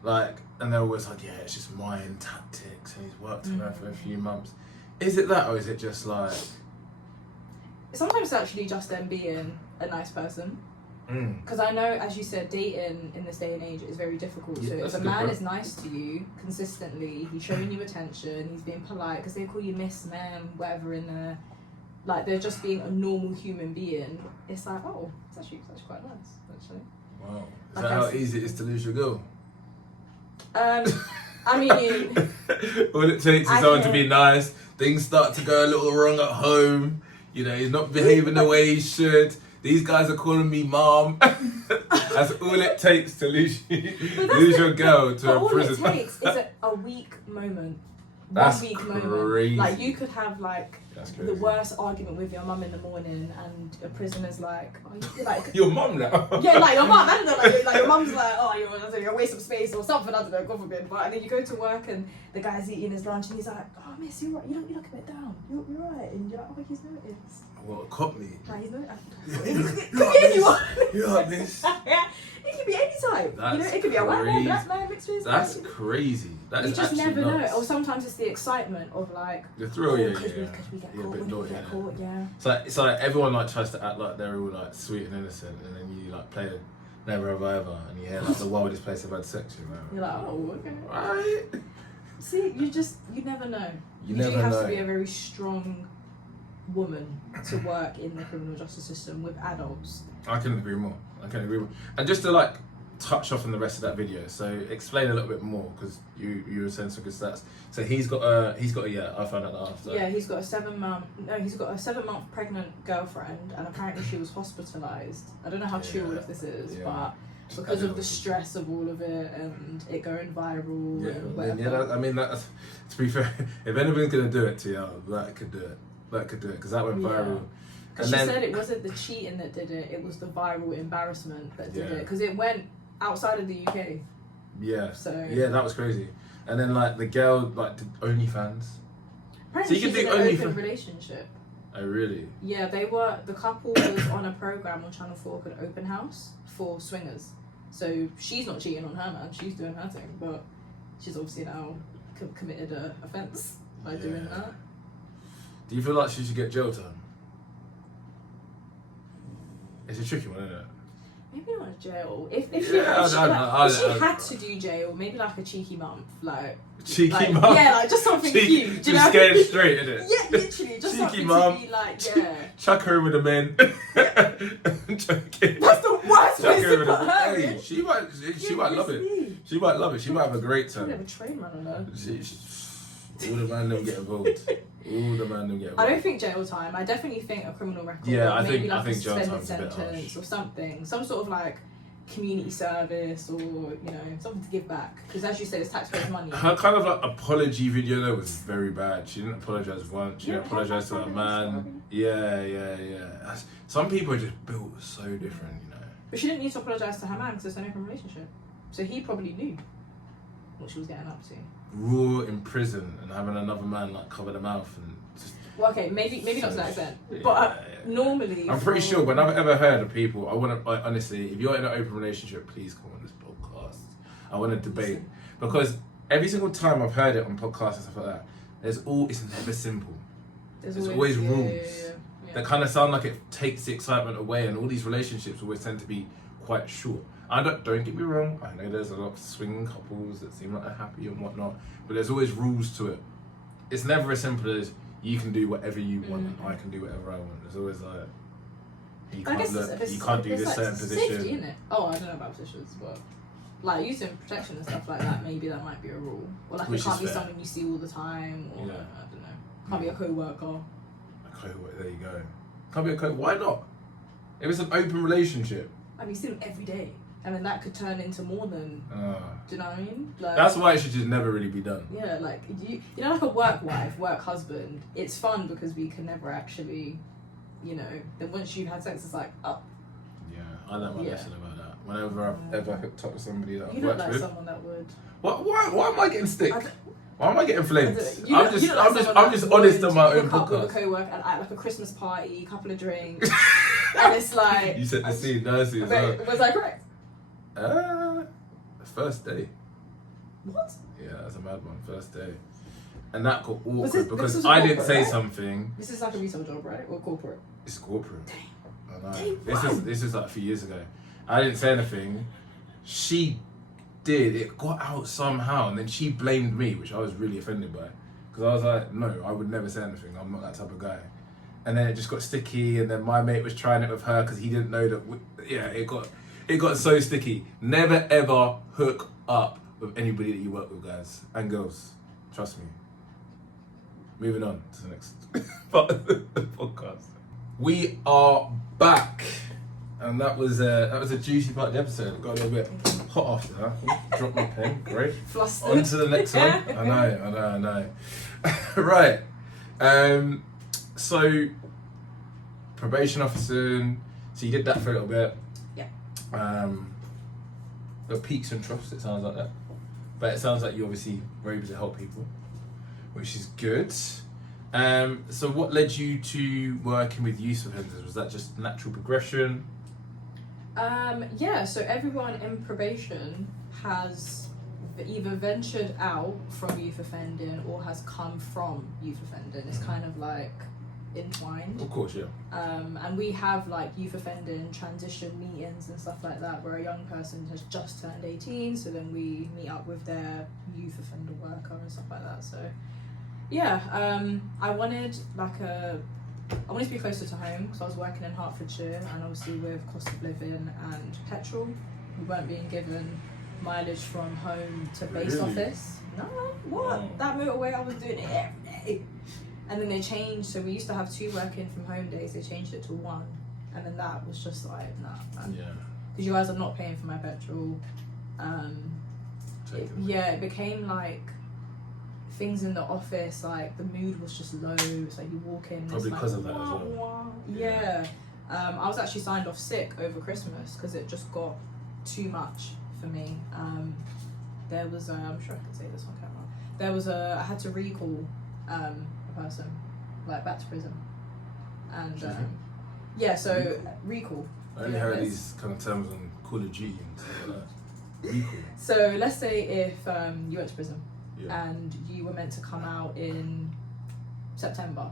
Like, and they're always like, yeah, it's just mind tactics, and he's worked with her for a few months. Is it that, or is it just like? Sometimes it's actually just them being a nice person. Because I know, as you said, dating in this day and age is very difficult. Yeah, So if that's a a good man point. is nice to you consistently, he's showing you attention, he's being polite, because they call you miss, ma'am, whatever in there. Like, they're just being a normal human being. It's like, oh, it's actually quite nice, actually. Wow. Is Like that I how said- easy it is to lose your girl? I mean, All it takes I is someone to can- be nice. Things start to go a little wrong at home. He's not behaving the way he should. These guys are calling me mom. That's all it takes to lose your girl to but a all prison. it takes is a weak moment. That's 1 week crazy. moment. Like, you could have, like, That's the crazy. worst argument with your mum in the morning, and a prisoner's like, oh, you like, Your mum now. yeah, like your mum, I don't know, like your mum's like, oh, you're a waste of space or something, I don't know, God forbid. But and then you go to work and the guy's eating his lunch and he's like, oh, miss, you're right, you look a bit down, you're right, and you're like, oh, he's noticed. What, cop me? Like, he's noticed. It could be anyone. You're right, miss. It could be any type. That's It could be a white man, crazy. black man, mixed race. That's crazy. That You is just actually never nuts. know. Or sometimes it's the excitement of like, The thrill, oh, yeah, could yeah. we get Yeah, caught? a bit When naughty, we get yeah. caught? Yeah. It's like everyone like tries to act like they're all like sweet and innocent, and then you like play Never Have I Ever, and you hear like the wildest place I've had sex with. You're like, oh, okay. Right? See, you never know. You do never have know. to be a very strong woman to work in the criminal justice system with adults. I couldn't agree more. And just to like touch off on the rest of that video, so explain a little bit more because you were saying some good stats. So he's got a yeah. I found out that after. Yeah, he's got a 7-month pregnant girlfriend, and apparently she was hospitalised. I don't know how true if this is, Yeah. but because of the stress of all of it and it going viral and Yeah, whatever. I mean, that's, to be fair, if anyone's gonna do it to you, that could do it. That could do it because that went viral. Because she said it wasn't the cheating that did it; it was the viral embarrassment that did it. Because it went outside of the UK. Yeah. So yeah, that was crazy. And then like the girl like did OnlyFans. Apparently, So you she's can in do an OnlyFans. open relationship. Oh really? Yeah, the couple was on a program on Channel 4 called Open House for swingers. So she's not cheating on her man; she's doing her thing, but she's obviously now committed a offence by doing that. Do you feel like she should get jail time? It's a tricky one, isn't it? Maybe not jail. If she, Yeah, if she, I like, if she don't had know. to do jail, maybe like a cheeky month, like Cheeky mum. Yeah, like just something cute. Do you Just know? scared straight, innit? Yeah, literally, just Cheeky something mum. to be like, yeah. Chuck her with the men. Joking. That's the worst Chuck place her to with put the her Hey, in. she might love it. She might love it. She might have a great She time. never train man on her. All the man them get involved. I don't think jail time. I definitely think a criminal record. Yeah, I maybe think like a jail suspended time's a bit harsh. sentence or something. Some sort of like community service or something to give back. Because as you said, it's taxpayers' money. Her kind of like apology video though was very bad. She didn't apologize once. She didn't apologize to her man. Yeah. Some people are just built so different, But she didn't need to apologise to her man because it's an open relationship. So he probably knew what she was getting up to. Raw in prison and having another man like cover the mouth and just... Well, okay, maybe not to that extent. But normally... I'm pretty sure, but I've ever heard of people, I want to, honestly, if you're in an open relationship, please come on this podcast. I want to debate. Because every single time I've heard it on podcasts and stuff like that, it's never simple. There's always rules. Yeah. That kind of sound like it takes the excitement away, and all these relationships always tend to be quite short. Don't get me wrong, I know there's a lot of swinging couples that seem like they're happy and whatnot, but there's always rules to it. It's never as simple as you can do whatever you want and I can do whatever I want. There's always like, you can't do this like certain position. Safety, isn't it? Oh, I don't know about positions, but like using protection and stuff like that, maybe that might be a rule. Or like it can't be someone you see all the time, or I don't know. Can't be a co-worker. A co-worker, there you go. Can't be a co-worker, why not? If it's an open relationship. I mean, you see them every day. And then that could turn into more than, do you know what I mean? Like, that's why it should just never really be done. Yeah, like, you know, like a work wife, work husband, it's fun because we can never actually, then once you've had sex, it's like, oh. Yeah, I learned my lesson about that. Whenever I've ever hooked up with somebody that I've you worked look like with. someone that would. Why am I getting stick? Why am I getting flamed? I'm just honest on my own podcast. With a co-worker at like a Christmas party, a couple of drinks, and it's like... You set the scene nicely as well. Was I correct? The first day. What? Yeah, that's a mad one. First day. And that got awkward this because was I didn't say right? something. This is like a retail job, right? Or corporate? It's corporate. Dang. I know. This is like a few years ago. I didn't say anything. She did. It got out somehow, and then she blamed me, which I was really offended by. Because I was like, no, I would never say anything. I'm not that type of guy. And then it just got sticky, and then my mate was trying it with her because he didn't know that. It got so sticky. Never ever hook up with anybody that you work with, guys and girls. Trust me. Moving on to the next part of the podcast. We are back, and that was a juicy part of the episode. Got a little bit hot after that. Dropped my pen. Great. Flustered. On to the next one. I know. Right. So probation officer. So you did that for a little bit. The peaks and troughs, it sounds like that. But it sounds like you obviously were able to help people, which is good. So what led you to working with youth offenders? Was that just natural progression? So everyone in probation has either ventured out from youth offending or has come from youth offending. It's kind of like entwined. Of course, yeah. And we have like youth offending transition meetings and stuff like that where a young person has just turned 18, so then we meet up with their youth offender worker and stuff like that. So I wanted to be closer to home because I was working in Hertfordshire, and obviously with cost of living and petrol, we weren't being given mileage from home to base office. No, what? Oh. That motorway, I was doing it every day. And then they changed, so we used to have 2 working from home days, they changed it to 1. And then that was just like, nah, man. Yeah. Because you guys are not paying for my petrol. It became like things in the office, like the mood was just low. It's like you walk in, probably it's because like, of that as well. Yeah. I was actually signed off sick over Christmas because it just got too much for me. There was I'm sure I can say this on camera. I had to recall a person, like back to prison, and so recall. I only heard these kind of terms on Call of Duty and stuff like that. Recall. So let's say if you went to prison Yeah. and you were meant to come out in September,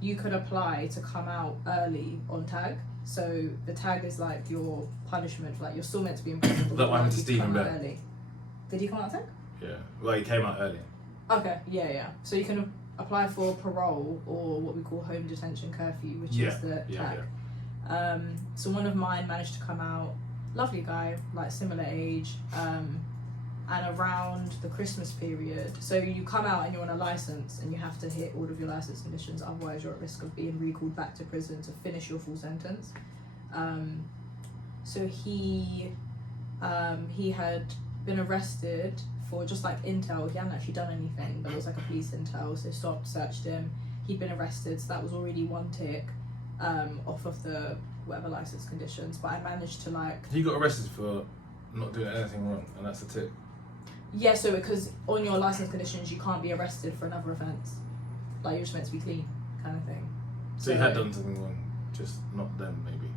you could apply to come out early on tag. So the tag is like your punishment, like you're still meant to be in prison. That what happened to Stephen Bear. Bear. Did he come out tag? Yeah. Well, he came out early. Okay, yeah. So you can apply for parole or what we call home detention curfew, which is the tag. So one of mine managed to come out, lovely guy, like similar age. And around the Christmas period, so you come out and you're on a license and you have to hit all of your license conditions, otherwise you're at risk of being recalled back to prison to finish your full sentence. So he had been arrested for just like intel. He hadn't actually done anything, but it was like a police intel, so they stopped, searched him. He'd been arrested, so that was already one tick off of the whatever license conditions. But I managed to like... He got arrested for not doing anything wrong, and that's a tip. Yeah, so because on your license conditions you can't be arrested for another offence. Like, you're just meant to be clean, kind of thing. So he had done something wrong, just not them, maybe.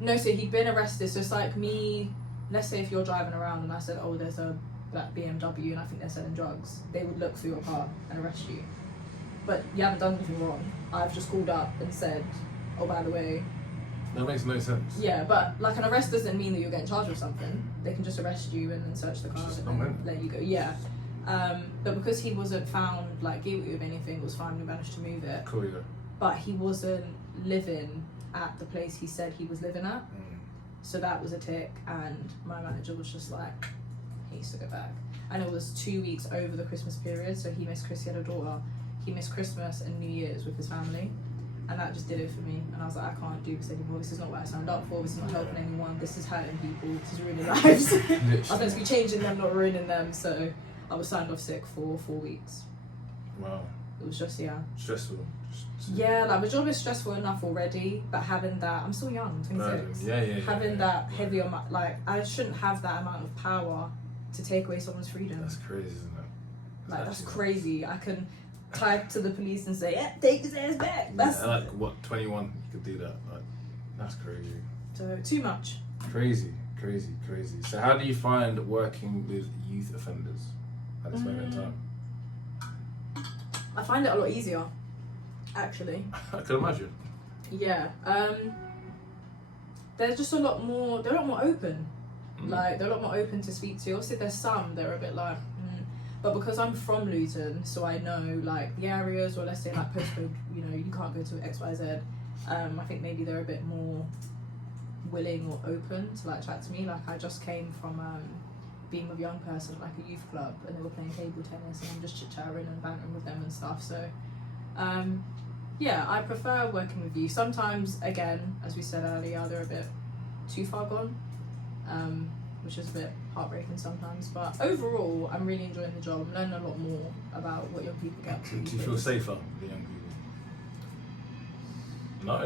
No, so he'd been arrested. So it's like me, let's say if you're driving around and I said, oh, there's a black BMW and I think they're selling drugs, they would look through your car and arrest you. But you haven't done anything wrong. I've just called up and said, oh, by the way... That makes no sense. Yeah, but like an arrest doesn't mean that you're getting charged with something. They can just arrest you and then search the car and then let you go. Yeah. But because he wasn't found like guilty of anything, it was fine, we managed to move it. Cool, yeah. But he wasn't living at the place he said he was living at. So that was a tick, and my manager was just like, he needs to go back. And it was 2 weeks over the Christmas period, so he missed he had a daughter. He missed Christmas and New Year's with his family. And that just did it for me. And I was like, I can't do this anymore. This is not what I signed up for. This is not helping anyone. This is hurting people. This is ruining lives. I was meant to be changing them, not ruining them. So I was signed off sick for 4 weeks. Wow. It was just, yeah. Stressful. Yeah, like my job is stressful enough already, but having that, I'm still young, 26. Having that heavy on my, like, I shouldn't have that amount of power to take away someone's freedom. That's crazy, isn't it? Like, that's crazy. I can type to the police and say, yeah, take his ass back. That's like, what, 21, you could do that. Like, that's crazy. So, too much. Crazy. So how do you find working with youth offenders at this moment in time? I find it a lot easier, actually. I can imagine. Yeah. They're just a lot more open. Like, they're a lot more open to speak to. Obviously, there's some that are a bit like, But because I'm from Luton, so I know like the areas, or let's say like postcode, you know, you can't go to XYZ. I think maybe they're a bit more willing or open to like chat to me. Like, I just came from being with a young person at like a youth club, and they were playing table tennis, and I'm just chit-chatting and bantering with them and stuff. So yeah, I prefer working with you. Sometimes, again, as we said earlier, they're a bit too far gone, which is a bit heartbreaking sometimes. But overall, I'm really enjoying the job. I'm learning a lot more about what young people get up to. Do you feel safer with the young people?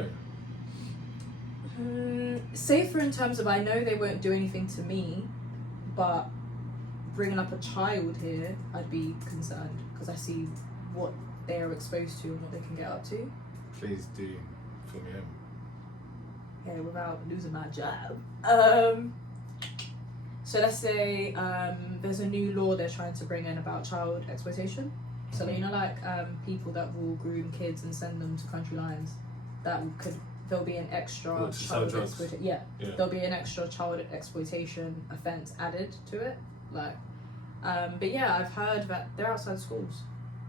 No. Safer in terms of, I know they won't do anything to me, but bringing up a child here, I'd be concerned because I see what they are exposed to and what they can get up to. Please do fill me in. Yeah, without losing my job. So let's say there's a new law they're trying to bring in about child exploitation. So you know, like people that will groom kids and send them to country lines, there'll be an extra child exploitation. Yeah, there'll be an extra child exploitation offence added to it. Like, but yeah, I've heard that they're outside schools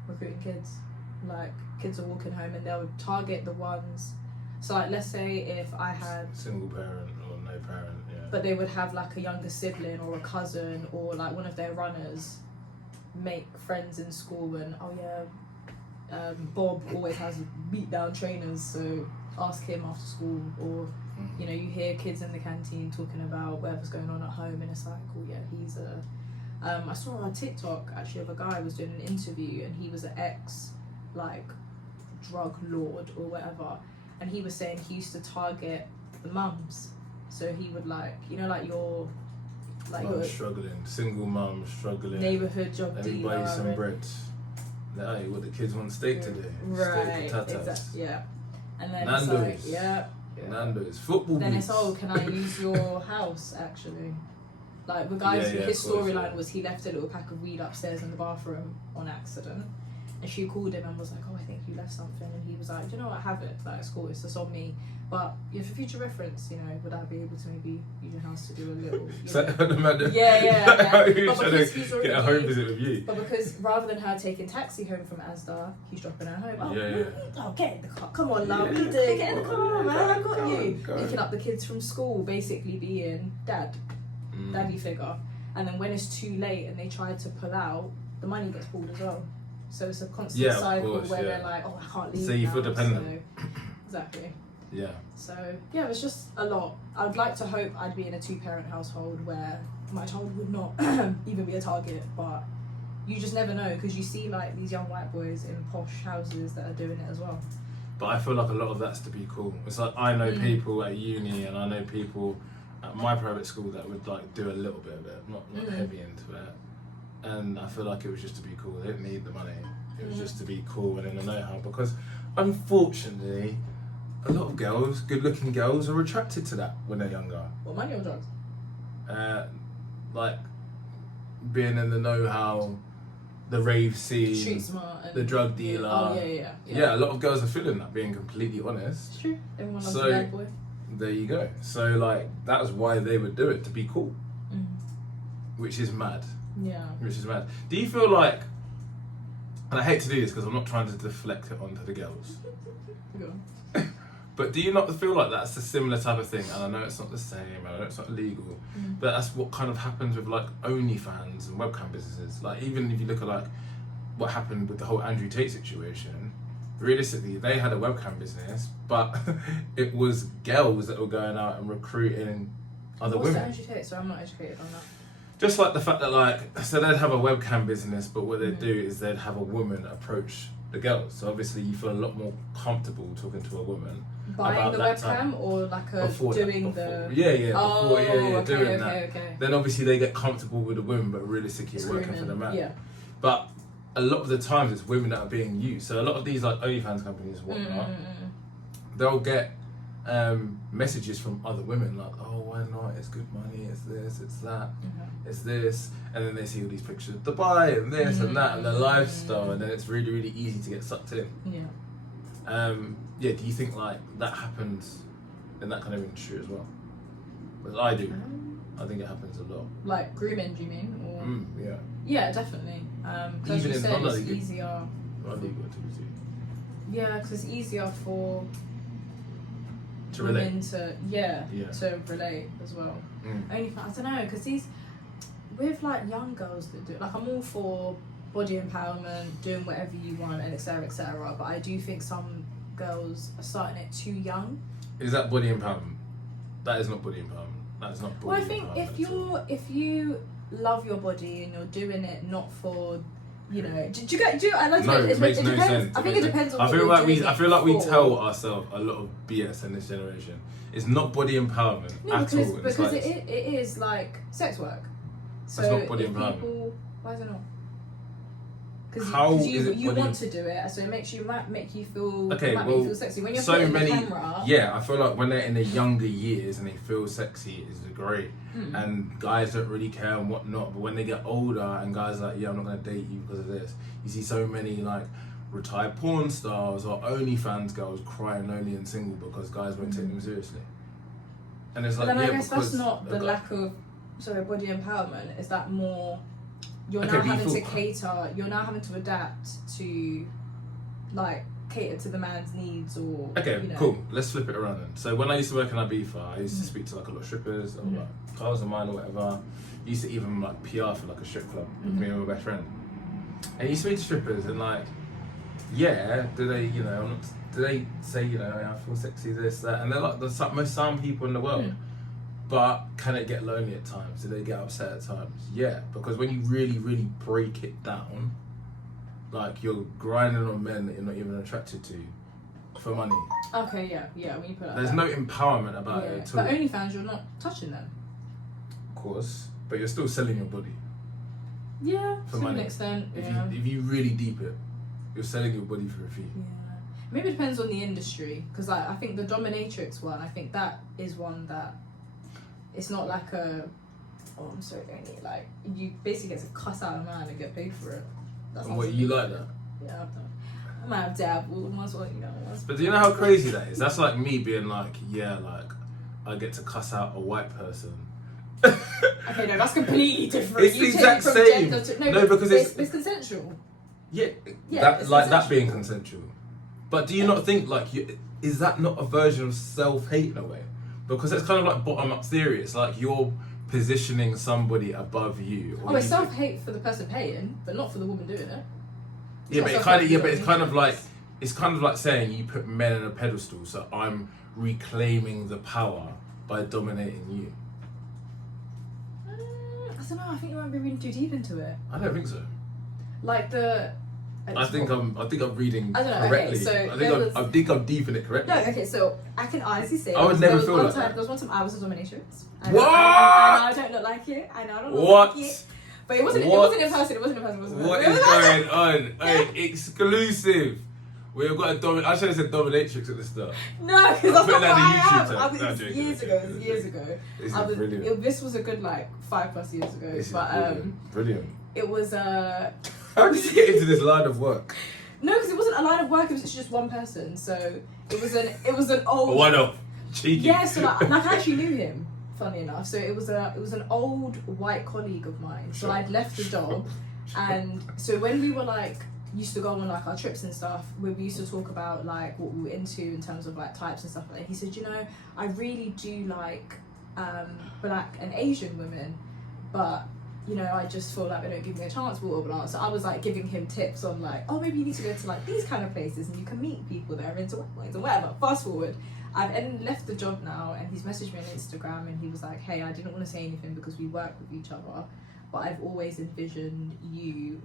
recruiting kids. Like, kids are walking home and they'll target the ones. So like, let's say if I had single parent or no parent, but they would have like a younger sibling or a cousin or like one of their runners make friends in school, and Bob always has beat down trainers, so ask him after school. Or you know, you hear kids in the canteen talking about whatever's going on at home, and it's like, oh yeah, he's a I saw on TikTok actually of a guy was doing an interview, and he was an ex like drug lord or whatever, and he was saying he used to target the mums. So he would, like, you know, like your struggling, single mum struggling, neighbourhood job dealer. Everybody some bread. Hey, what the kids want steak today? Right, steak potatoes. exactly. Yeah. And then Nando's. it's like, Nando's football. Then boots. it's, can I use your house actually? Like, the guy's his storyline was he left a little pack of weed upstairs in the bathroom on accident, and she called him and was like, I think you left something, and he was like, do you know what, have it, like, it's cool, it's just on me, but for future reference, you know, would I be able to maybe use your house to do a little, but because he's already get a home visit with you, but because rather than her taking taxi home from Asda, he's dropping her home. Get in the car, come on love, we do, get in the car, man, I got you. Picking up the kids from school, basically being daddy figure. and then when it's too late and they try to pull out, the money gets pulled as well. So it's a constant Yeah, of cycle course, where yeah. they're like, oh, I can't leave So you now, feel dependent. so- exactly. Yeah. So yeah, it's just a lot. I'd like to hope I'd be in a 2-parent household where my child would not even be a target, but you just never know, because you see like these young white boys in posh houses that are doing it as well. But I feel like a lot of that's to be cool. It's like I know people at uni and I know people at my private school that would like do a little bit of it, not heavy into it. And I feel like it was just to be cool. They didn't need the money. It was just to be cool and in the know-how. Because unfortunately, a lot of girls, good-looking girls, are attracted to that when they're younger. What, money or drugs? Like being in the know-how, the rave scene, Street smart. And the drug dealer. Oh yeah. Yeah, a lot of girls are feeling that, being completely honest. It's true. Everyone loves So- a bad boy. There you go. So like that's why they would do it, to be cool, which is mad. Yeah. Which is mad. Do you feel like, and I hate to do this because I'm not trying to deflect it onto the girls, Go on. but do you not feel like that's a similar type of thing? And I know it's not the same, I know it's not legal, but that's what kind of happens with like OnlyFans and webcam businesses. Like even if you look at like what happened with the whole Andrew Tate situation, realistically they had a webcam business, but it was girls that were going out and recruiting other What's women. the energy take? So I'm not educated on that. Just like the fact that like, so they'd have a webcam business, but what they'd do is they'd have a woman approach the girls. So obviously you feel a lot more comfortable talking to a woman. Buying about the that webcam time. or like a Before doing that, the. Yeah, Oh, before, doing that. Okay. Then obviously they get comfortable with the women, but realistically you're working for the man. Yeah. But a lot of the times it's women that are being used. So a lot of these like OnlyFans companies and whatnot, they'll get messages from other women like, oh, why not? It's good money. It's this. It's that. It's this. And then they see all these pictures of Dubai and this and that and the lifestyle, and then it's really, really easy to get sucked in. Yeah. Yeah. Do you think like that happens in that kind of industry as well? Because I do. I think it happens a lot. Like grooming, do you mean? Or... Yeah. Yeah, definitely. Because Even you in said it's non-legal- easier. Illegal activity. Yeah, because it's easier for To relate. women to to relate as well. Only I don't know, because these with like young girls that do like, I'm all for body empowerment, doing whatever you want, and etc. etc. But I do think some girls are starting it too young. Is that body empowerment? That is not body empowerment. That is not body Well, I think empowerment. if you love your body and you're doing it not for, you know, I like No, it makes it no depends. sense. I think it depends on. I what feel you're like doing I feel like we for. tell ourselves a lot of BS in this generation. It's not body empowerment No, at all. because it is like sex work. So That's not body if empowerment. people, why is it not? How Because is it you body- want to do it, so it might make you feel. Okay, it might well, make you feel sexy when you're so putting many. the camera. Yeah, I feel like when they're in the younger years and they feel sexy, is great, and guys don't really care and whatnot. But when they get older and guys are like, yeah, I'm not gonna date you because of this. You see so many like retired porn stars or OnlyFans girls crying lonely and single because guys won't take them seriously. And it's like, But then yeah, I guess because that's not the a guy- lack of body empowerment. Is that more? You're Okay, now but you having to thought- cater. You're now having to adapt to, like, cater to the man's needs or. Okay, you know. cool. Let's flip it around then. So when I used to work in Ibiza, I used to speak to like a lot of strippers or like cars of mine or whatever. I used to even like PR for like a strip club with me and my best friend. And you speak to strippers and like, yeah, do they, you know, do they say, you know, I feel sexy, this, that, and they're like the most sound people in the world. But can it get lonely at times? Do they get upset at times? Yeah, because when you really, really break it down, like you're grinding on men that you're not even attracted to for money. Okay, yeah. When you put it like There's that. no empowerment about Yeah. it at all. But OnlyFans, you're not touching them. Of course, but you're still selling your body Yeah, for to money. an extent. If Yeah. you really deep it, you're selling your body for a fee. Yeah. Maybe it depends on the industry, because I think the dominatrix one, I think that is one that it's not like a, oh, I'm sorry, Danny, like you basically get to cuss out a man and get paid for it. That's And what, you like that? Yeah, I've done. I might have dabbled once, or you know. Once. But do you know how crazy that is? That's like me being like, yeah, like I get to cuss out a white person. Okay, no, that's completely different. It's the You take exact it from same. gender to, No, because but it's- it's consensual. Yeah, Yeah, that it's like that consensual. being consensual. But do you not think like is that not a version of self-hate in a way? Because it's kind of like bottom-up theory. It's like you're positioning somebody above you. Or Oh, it's you- self-hate for the person paying, but not for the woman doing it. Yeah, but It's it not kind of self-hate, it's kind of like saying you put men on a pedestal, so I'm reclaiming the power by dominating you. I don't know. I think you might be reading too deep into it. I don't think so. Like the. I think I'm reading I don't know, okay, correctly. so I think I'm deep in it correctly. No, okay, so I can honestly say I would never there feel was like that. there was one time I was a dominatrix. What? I know I don't look like it. I know I don't look What? like it. But it wasn't. What? It wasn't in person. It wasn't in person. What is going on? Hey, exclusive. We've got a I should have said dominatrix at the start. No, because I'm that's not putting what that in I YouTube am. tag. I was, No, it was joking, years joking, ago. It was years ago. This is brilliant. This was a good 5+ years ago. This is But brilliant. it was How did you get into this line of work? no, because it wasn't a line of work. It was just one person. So it was an old. One off. Cheeky. Yeah, so like I actually knew him, funny enough. So it was an old white colleague of mine. So Sure. I'd left the job, and so when we were used to go on our trips and stuff, we used to talk about what we were into in terms of types and stuff like that. He said, I really do like black and Asian women, but I just feel like they don't give me a chance, blah, blah, blah. So I was giving him tips on maybe you need to go to these kind of places and you can meet people that are into white and whatever. Fast forward, I've left the job now, and he's messaged me on Instagram and he was like, hey, I didn't want to say anything because we work with each other, but I've always envisioned you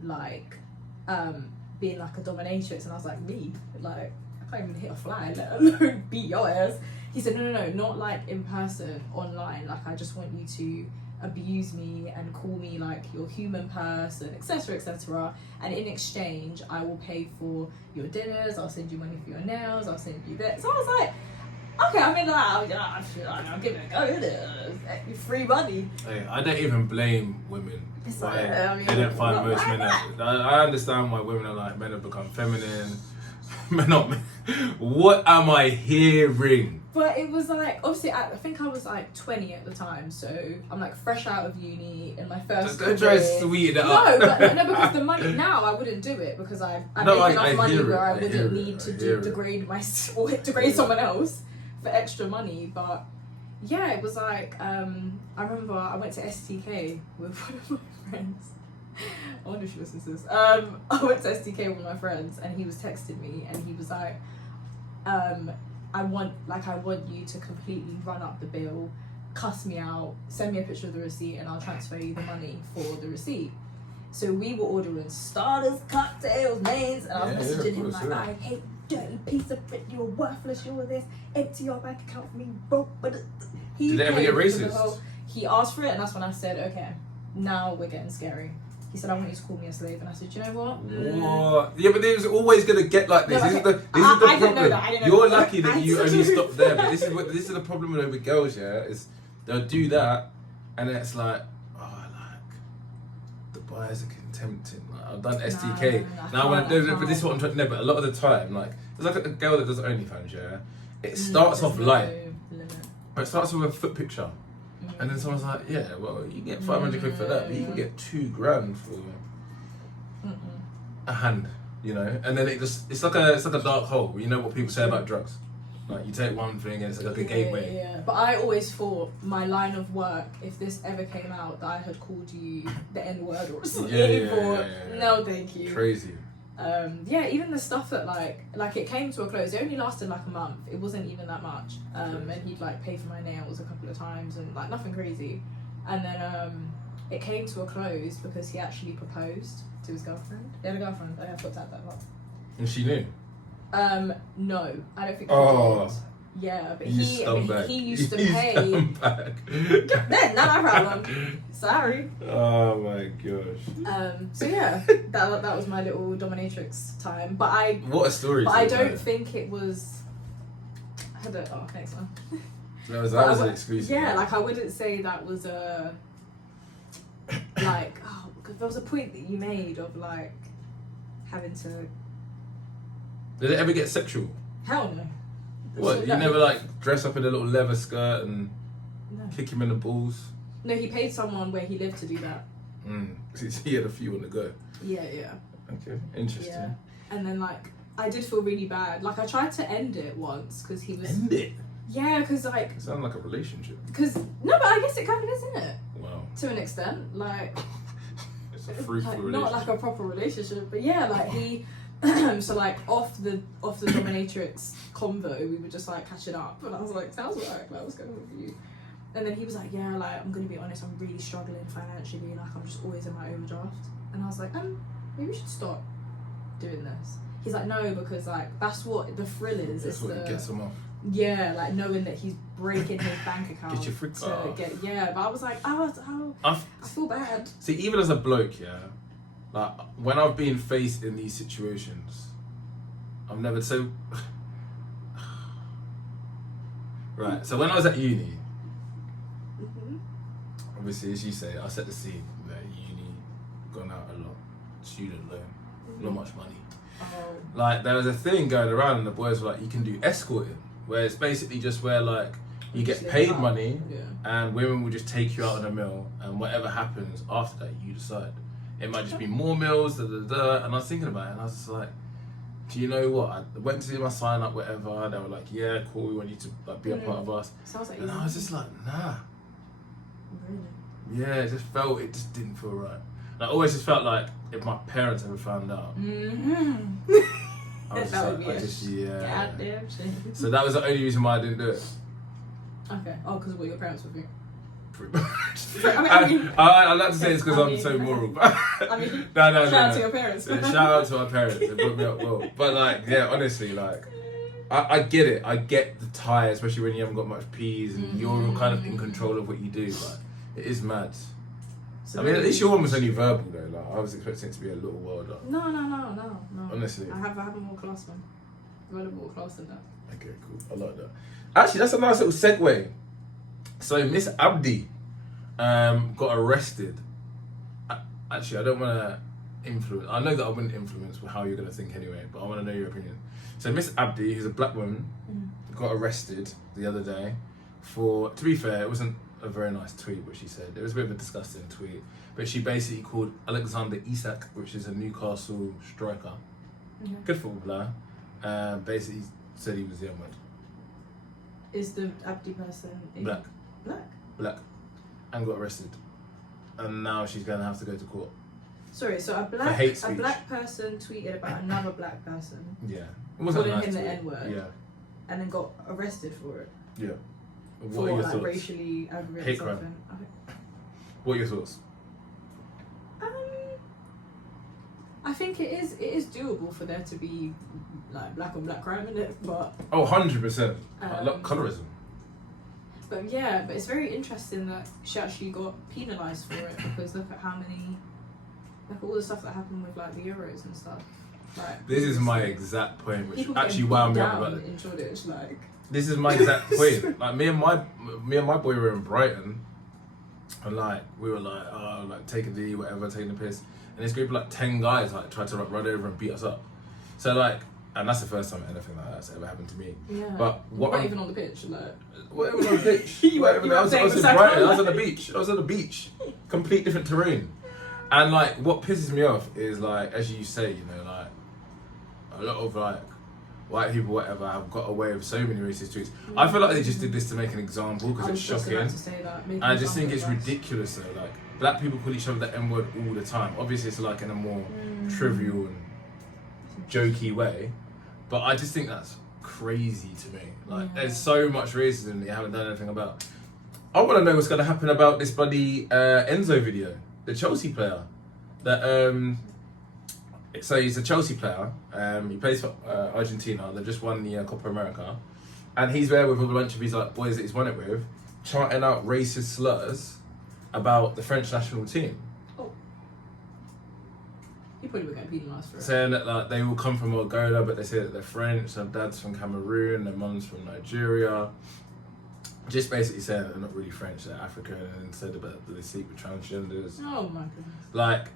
being a dominatrix. And I was like, me? I can't even hit a fly, let alone beat your ass. He said, no, not in person, online. I just want you to abuse me and call me your human person, etc., etc. And in exchange, I will pay for your dinners, I'll send you money for your nails, I'll send you this. So I was like, okay, I mean, I'll give it a go, free money. Hey, I don't even blame women. It's Why I mean, they don't find not most like men. I understand why women are men have become feminine. Men not. What am I hearing? But it was obviously I think I was 20 at the time, so I'm fresh out of uni in my first. Just don't try to career. sweeten it No, up. but no, because the money now I wouldn't do it because I make enough money where I wouldn't need to degrade or degrade someone else for extra money. But yeah, it was I remember I went to STK with one of my friends. I wonder if she listens to this. I went to STK with my friends and he was texting me and he was like, I want you to completely run up the bill, cuss me out, send me a picture of the receipt and I'll transfer you the money for the receipt. So we were ordering starters, cocktails, mains, and I was messaging him I hate you, dirty piece of shit, you're worthless, you're this, empty your bank account for me, broke. But Did they ever get racist? He asked for it and that's when I said, okay, now we're getting scary. He said, I want you to call me a slave. And I said, you know what? What? Yeah, but there's always going to get like this. No, This okay. is the I didn't know problem. that. I didn't know You're that. lucky that I you told only you. stopped there. But this is the problem with girls, yeah, is they'll do that and then it's the buyers are tempting. I've done STK. Now I want to do but this is what I'm trying to know, but a lot of the time, there's a girl that does OnlyFans, yeah. It starts off light. It starts with a foot picture. And then someone's like, yeah, well, you get 500 quid for that, but you can get $2,000 for a hand, and then it's like a dark hole. You know what people say about drugs? You take one thing and it's like a gateway. Yeah. But I always thought my line of work, if this ever came out, that I had called you the N-word or something. No, thank you. Crazy. Even the stuff that it came to a close. It only lasted a month. It wasn't even that much. And he'd pay for my nails a couple of times and nothing crazy. And then it came to a close because he actually proposed to his girlfriend. He had a girlfriend. I forgot that one. And she knew. No, I don't think. Oh. He yeah, but he used to pay. Then not my problem. Sorry. Oh my gosh. So yeah, that was my little dominatrix time. But what a story. But I don't think it was. Thanks man. That was an exclusive. Yeah, I wouldn't say that was a. Because there was a point that you made of having to. Did it ever get sexual? Hell no. What? You never dress up in a little leather skirt and kick him in the balls? No, he paid someone where he lived to do that. So he had a few on the go. Yeah. Okay, interesting. Yeah. And then I did feel really bad. I tried to end it once because he was. End it? Yeah, because It sounds like a relationship. Because no, but I guess it kind of is, isn't it? To an extent, like, It's a fruitful like relationship. not like a proper relationship, but yeah, like he. So like off the dominatrix convo, we were just like catching up, and I was like, sounds alright, like what's going on with you? And then he was like, yeah, like I'm gonna be honest, I'm really struggling financially, like I'm just always in my overdraft. And I was like, maybe we should stop doing this. He's like, no, because like that's what the thrill is. That's what gets him off. Yeah, like knowing that he's breaking his bank account Get your freak to off. get. Yeah, but I was like, I feel bad. See, even as a bloke, yeah, like when I've been faced in these situations, I've never so. Right, so when I was at uni, obviously, as you say, I set the scene. That uni, gone out a lot, student loan, not much money. Oh. Like there was a thing going around, and the boys were like, you can do escorting, where it's basically just where like you get Just paid live it up. money, Yeah. and women will just take you out on a meal, and whatever happens after that, you decide. It might just be more meals, and I was thinking about it, and I was just like, do you know what? I went to do my sign up, whatever. They were like, yeah, cool, we want you to like be a part of us, Sounds like and I was just like, nah. Really? Yeah, it just didn't feel right. And I always just felt like if my parents ever found out, I was That would just be like, goddamn shame. So that was the only reason why I didn't do it. Okay. Oh, because of what your parents would think. Pretty much. I mean- I like to say it's because I I'm mean- so moral. I mean, no. shout out to your parents. Yeah, shout out to my parents. They brought me up well. But like, yeah, honestly, like, I get it. I get the tie, especially when you haven't got much peas and you're kind of in control of what you do. Like, it is mad. So I mean, at least your one was only verbal though. Like, I was expecting it to be a little wilder. No. Honestly. I have a more class one. I've had a more class than that. Okay, cool. I like that. Actually, that's a nice little segue. So Miss Abdi got arrested. Actually, I don't want to influence. I know that I wouldn't influence how you're going to think anyway, but I want to know your opinion. So Miss Abdi, who's a black woman, got arrested the other day for, to be fair, it wasn't a very nice tweet what she said. It was a bit of a disgusting tweet. But she basically called Alexander Isak, which is a Newcastle striker, good football player, basically said he was the N-word. Is the Abdi person Black. Black? And got arrested. And now she's going to have to go to court. Sorry, so For hate a speech. black person tweeted about another black person Yeah. It wasn't a calling nice him the tweet. N-word Yeah. and then got arrested for it. Yeah. What For are your like thoughts? racially aggravated Hate crime. something. What are your thoughts? I think it is doable for there to be like black on black crime in it, but Oh, 100%. I love Um, colorism. but it's very interesting that she actually got penalised for it because look at how many, like all the stuff that happened with like the Euros and stuff. Like This is my exact point, which people actually getting wound me beat up down about it. in Shoreditch, like This is my exact point. Like me and my boy were in Brighton, and like we were like, oh, like taking the whatever, taking the piss, and this group of like 10 guys like tried to like, run over and beat us up. So like, and that's the first time anything like that's ever happened to me. yeah. But what not I'm- even on the pitch, like Whatever on the pitch. You were- Whatever, you were I was in playing Brighton. I was with on the beach. I was on the beach. Complete different terrain. And like, what pisses me off is like, as you say, you know, like a lot of like white people, whatever, have got away with so many racist tweets. I feel like they just did this to make an example because I it's was just shocking. about to say that. And I just think it's ridiculous though. Like, black people call each other the N-word all the time. Obviously, it's like in a more trivial and jokey way, but I just think that's crazy to me. Like, there's so much racism that you haven't done anything about. I want to know what's going to happen about this bloody Enzo video, the Chelsea player. That so he's a Chelsea player. He plays for Argentina. They've just won the Copa America, and he's there with a bunch of his like boys that he's won it with, chanting out racist slurs about the French national team, You probably were getting penalised for it. saying that like they all come from Angola, but they say that they're French. Their dad's from Cameroon, their mum's from Nigeria. Just basically saying that they're not really French, they're African, and said about that they sleep with transgenders. Oh my goodness. Like,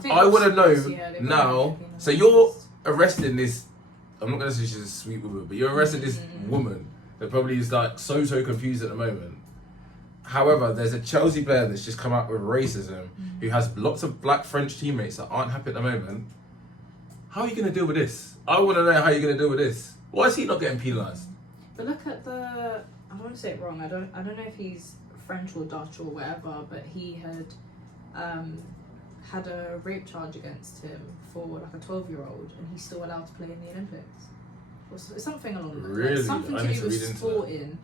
think I want to know they now. might get So you're arresting this. I'm not gonna say she's a sweet woman, but you're arresting this woman that probably is like so confused at the moment. However, there's a Chelsea player that's just come out with racism who has lots of black French teammates that aren't happy at the moment. How are you gonna deal with this? I want to know how you're gonna deal with this. Why is he not getting penalised? But look at the. I don't want to say it wrong. I don't know if he's French or Dutch or whatever, but he had had a rape charge against him for like a 12-year-old, and he's still allowed to play in the Olympics. Or something along those lines. Really? Something I to need do to with read into sporting.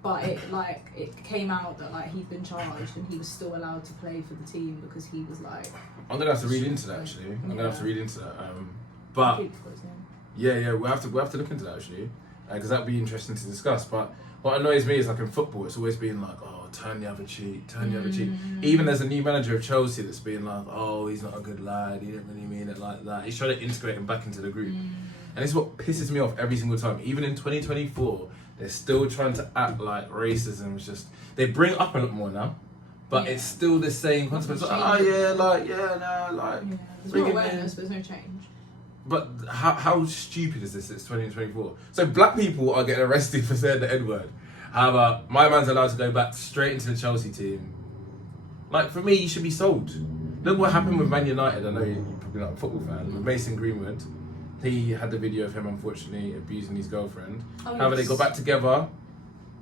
But it came out that like he'd been charged and he was still allowed to play for the team because he was like. I'm gonna have to read into that actually. I'm gonna have to read into that. But yeah, we'll have to look into that actually, because that'd be interesting to discuss. But what annoys me is like in football, it's always been like, oh, turn the other cheek, turn the other cheek. Even there's a new manager of Chelsea that's being like, oh, he's not a good lad, he didn't really mean it like that. He's trying to integrate him back into the group. And it's what pisses me off every single time. Even in 2024, they're still trying to act like racism is just... They bring it up a lot more now, but it's still the same consequence. Like, oh yeah, like, yeah, no, like... Yeah. There's more awareness, but there's no change. But how stupid is this? It's 2024. So black people are getting arrested for saying the N-word. However, my man's allowed to go back straight into the Chelsea team. Like, for me, he should be sold. Look what happened with Man United. I know you're probably not a football fan. With Mason Greenwood, he had the video of him, unfortunately, abusing his girlfriend. However, they got back together.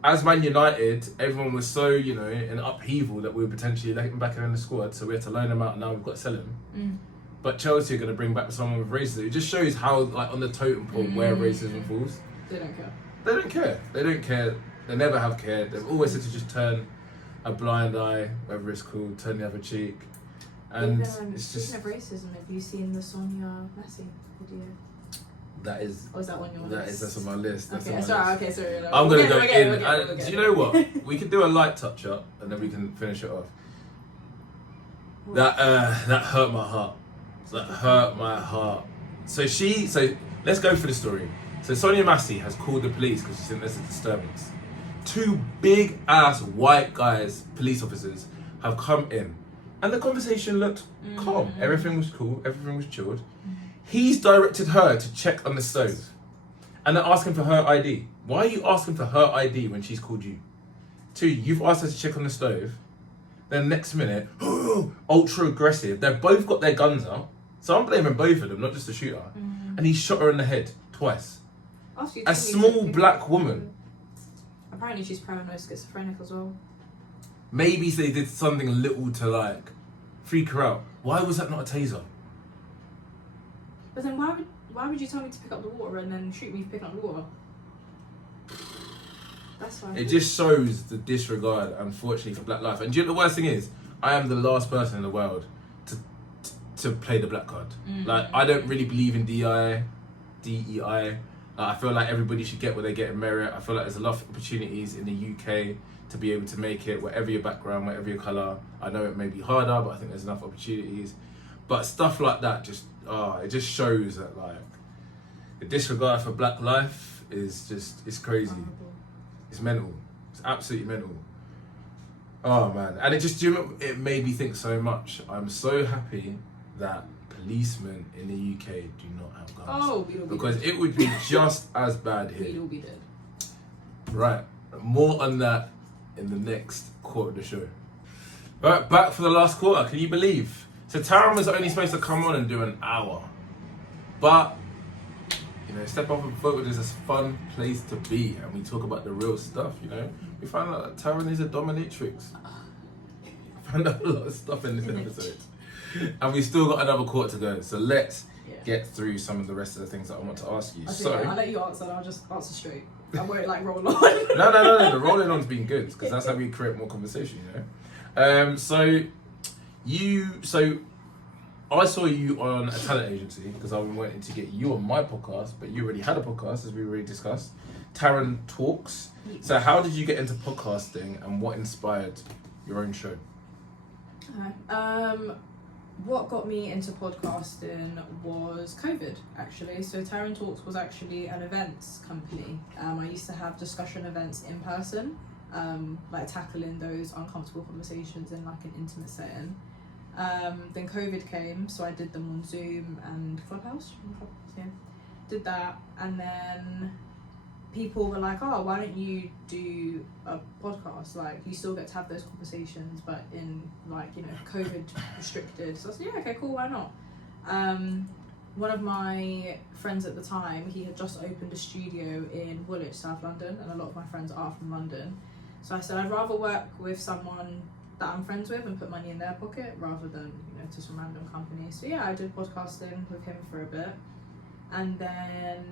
As Man United, everyone was so, you know, in upheaval that we were potentially letting him back in the squad, so we had to loan him out, and now we've got to sell him. But Chelsea are going to bring back someone with racism. It just shows how, like, on the totem pole where racism falls. They don't care. They don't care. They don't care. They never have cared. They've always said to just turn a blind eye, whatever it's called, turn the other cheek. And it's just... Speaking of racism, have you seen the Sonya Massay video? That is... Or is that on your list? That's on my list. That's okay, on my sorry, list. okay, sorry. No. I'm going to go in. Do you know what? We could do a light touch-up and then we can finish it off. That hurt my heart. That hurt my heart. So let's go for the story. So Sonya Massay has called the police because she thinks there's a disturbance. 2 big ass white guys, police officers, have come in. And the conversation looked calm. Everything was cool, everything was chilled. He's directed her to check on the stove. And they're asking for her ID. Why are you asking for her ID when she's called you? 2, you've asked her to check on the stove. Then next minute, ultra aggressive. They've both got their guns out. So I'm blaming both of them, not just the shooter. And he shot her in the head twice. A small black woman. Apparently she's paranoid schizophrenic as well. Maybe they did something little to like freak her out. Why was that not a taser? But then why would you tell me to pick up the water and then shoot me for picking up the water? That's fine. It just shows the disregard, unfortunately, for black life. And do you know the worst thing is? I am the last person in the world to play the black card. Like, I don't really believe in DEI. I feel like everybody should get what they get in merit. I feel like there's a lot of opportunities in the UK to be able to make it, whatever your background, whatever your colour. I know it may be harder, but I think there's enough opportunities. But stuff like that it just shows that like the disregard for black life is it's crazy. It's mental. It's absolutely mental. Oh man, and it made me think so much. I'm so happy that policemen in the UK do not have guns. Oh, we'd all be because dead. It would be just as bad here. We'd all be dead. Right, more on that in the next quarter of the show. Right, back for the last quarter. Can you believe? So Taryn was only supposed to come on and do an hour, but you know, Step Up Unfiltered is a fun place to be, and we talk about the real stuff. You know, we found out that Taryn is a dominatrix. We found out a lot of stuff in this episode. And we've still got another quarter to go, so let's get through some of the rest of the things that I want to ask you. I'll let you answer and I'll just answer straight. I won't like roll on. No, the rolling on's been good, because that's how we create more conversation, you know? So I saw you on a talent agency, because I wanted to get you on my podcast, but you already had a podcast, as we already discussed. Taryn Talks. So how did you get into podcasting, and what inspired your own show? What got me into podcasting was COVID, actually. So Taryn Talks was actually an events company. I used to have discussion events in person, like tackling those uncomfortable conversations in like an intimate setting. Then COVID came, so I did them on Zoom and Clubhouse. Did that, and then people were like, oh, why don't you do a podcast? Like, you still get to have those conversations, but in, like, you know, COVID restricted. So I said, yeah, okay, cool, why not? One of my friends at the time, he had just opened a studio in Woolwich, South London, and a lot of my friends are from London. So I said I'd rather work with someone that I'm friends with and put money in their pocket rather than, you know, to some random company. So yeah, I did podcasting with him for a bit. And then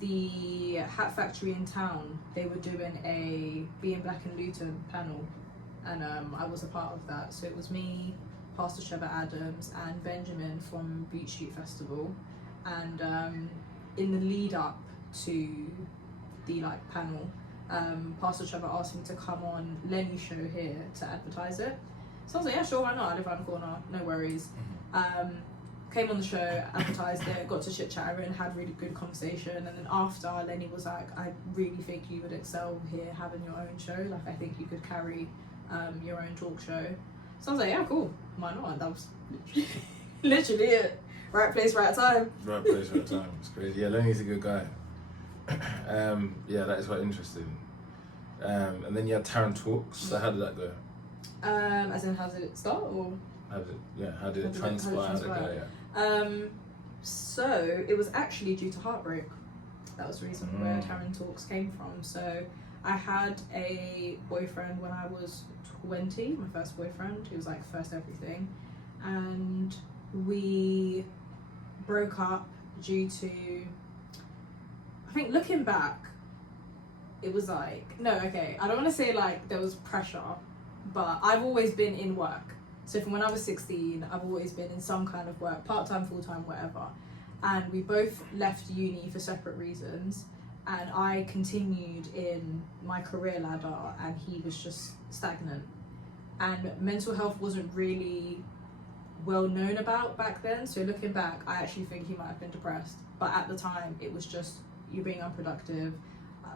the Hat Factory in town, they were doing a Being Black in Luton panel, and I was a part of that. So it was me, Pastor Trevor Adams, and Benjamin from Beach Street Festival. And in the lead up to the like panel, Pastor Trevor asked me to come on Lenny's show here to advertise it. So I was like, yeah, sure, why not? I live around the corner, no worries. Came on the show, advertised it, got to chit chat and had really good conversation. And then after, Lenny was like, I really think you would excel here having your own show. Like, I think you could carry your own talk show. So I was like, yeah, cool, why not? That was literally it. Right place, right time. Right place, right time. It's crazy. Yeah, Lenny's a good guy. Yeah, that is quite interesting. And then you had Taryn Talks. So how did that go? As in, how did it start, or How did it transpire? How did it go? Yeah. So it was actually due to heartbreak. That was the reason where Taryn Talks came from. So I had a boyfriend when I was 20, my first boyfriend. He was like first everything, and we broke up due to, I think looking back, it was like, I don't want to say like there was pressure, but I've always been in work. So from when I was 16, I've always been in some kind of work, part-time, full-time, whatever. And we both left uni for separate reasons. And I continued in my career ladder and he was just stagnant. And mental health wasn't really well known about back then. So looking back, I actually think he might have been depressed. But at the time, it was just, you're being unproductive.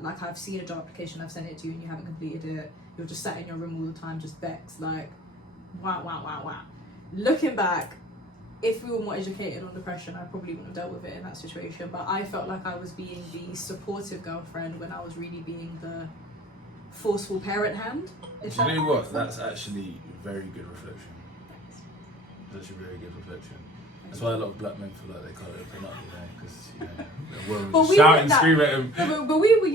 Like, I've seen a job application, I've sent it to you and you haven't completed it. You're just sat in your room all the time, just vexed, like, wow. Looking back, if we were more educated on depression, I probably wouldn't have dealt with it in that situation. But I felt like I was being the supportive girlfriend when I was really being the forceful parent hand. Do you know what? That's actually a very good reflection. That's a very good reflection. That's why a lot of black men feel like they can't open up, you know, because, you know, they're just shout and scream at him. No, but we were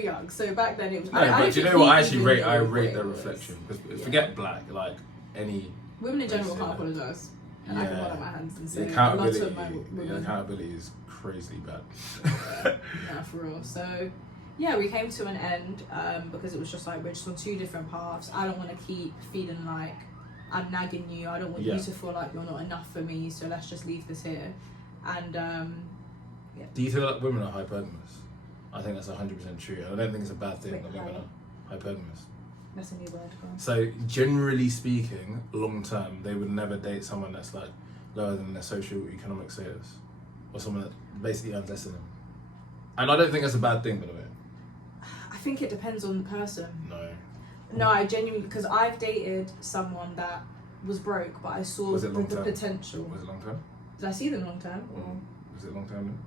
young, so back then it was... No, but do you know what? I actually rate their reflection. Because forget black, like, any... Women in general can't apologise. And I can hold up my hands and say... The accountability is crazily bad. Yeah, for real. So, yeah, we came to an end because it was just like, we're just on two different paths. I don't want to keep feeling like I'm nagging you. I don't want you to feel like you're not enough for me, so let's just leave this here. And do you feel like women are hypergamous? I think that's 100% true. I don't think it's a bad thing that women are hypergamous. That's a new word. So generally speaking, long term, they would never date someone that's like lower than their social economic status, or someone that basically earns less than them. And I don't think that's a bad thing, by the way. I think it depends on the person. No, I genuinely, because I've dated someone that was broke, but I saw the potential. Was it long term? Did I see them long term? Or? Was it long term?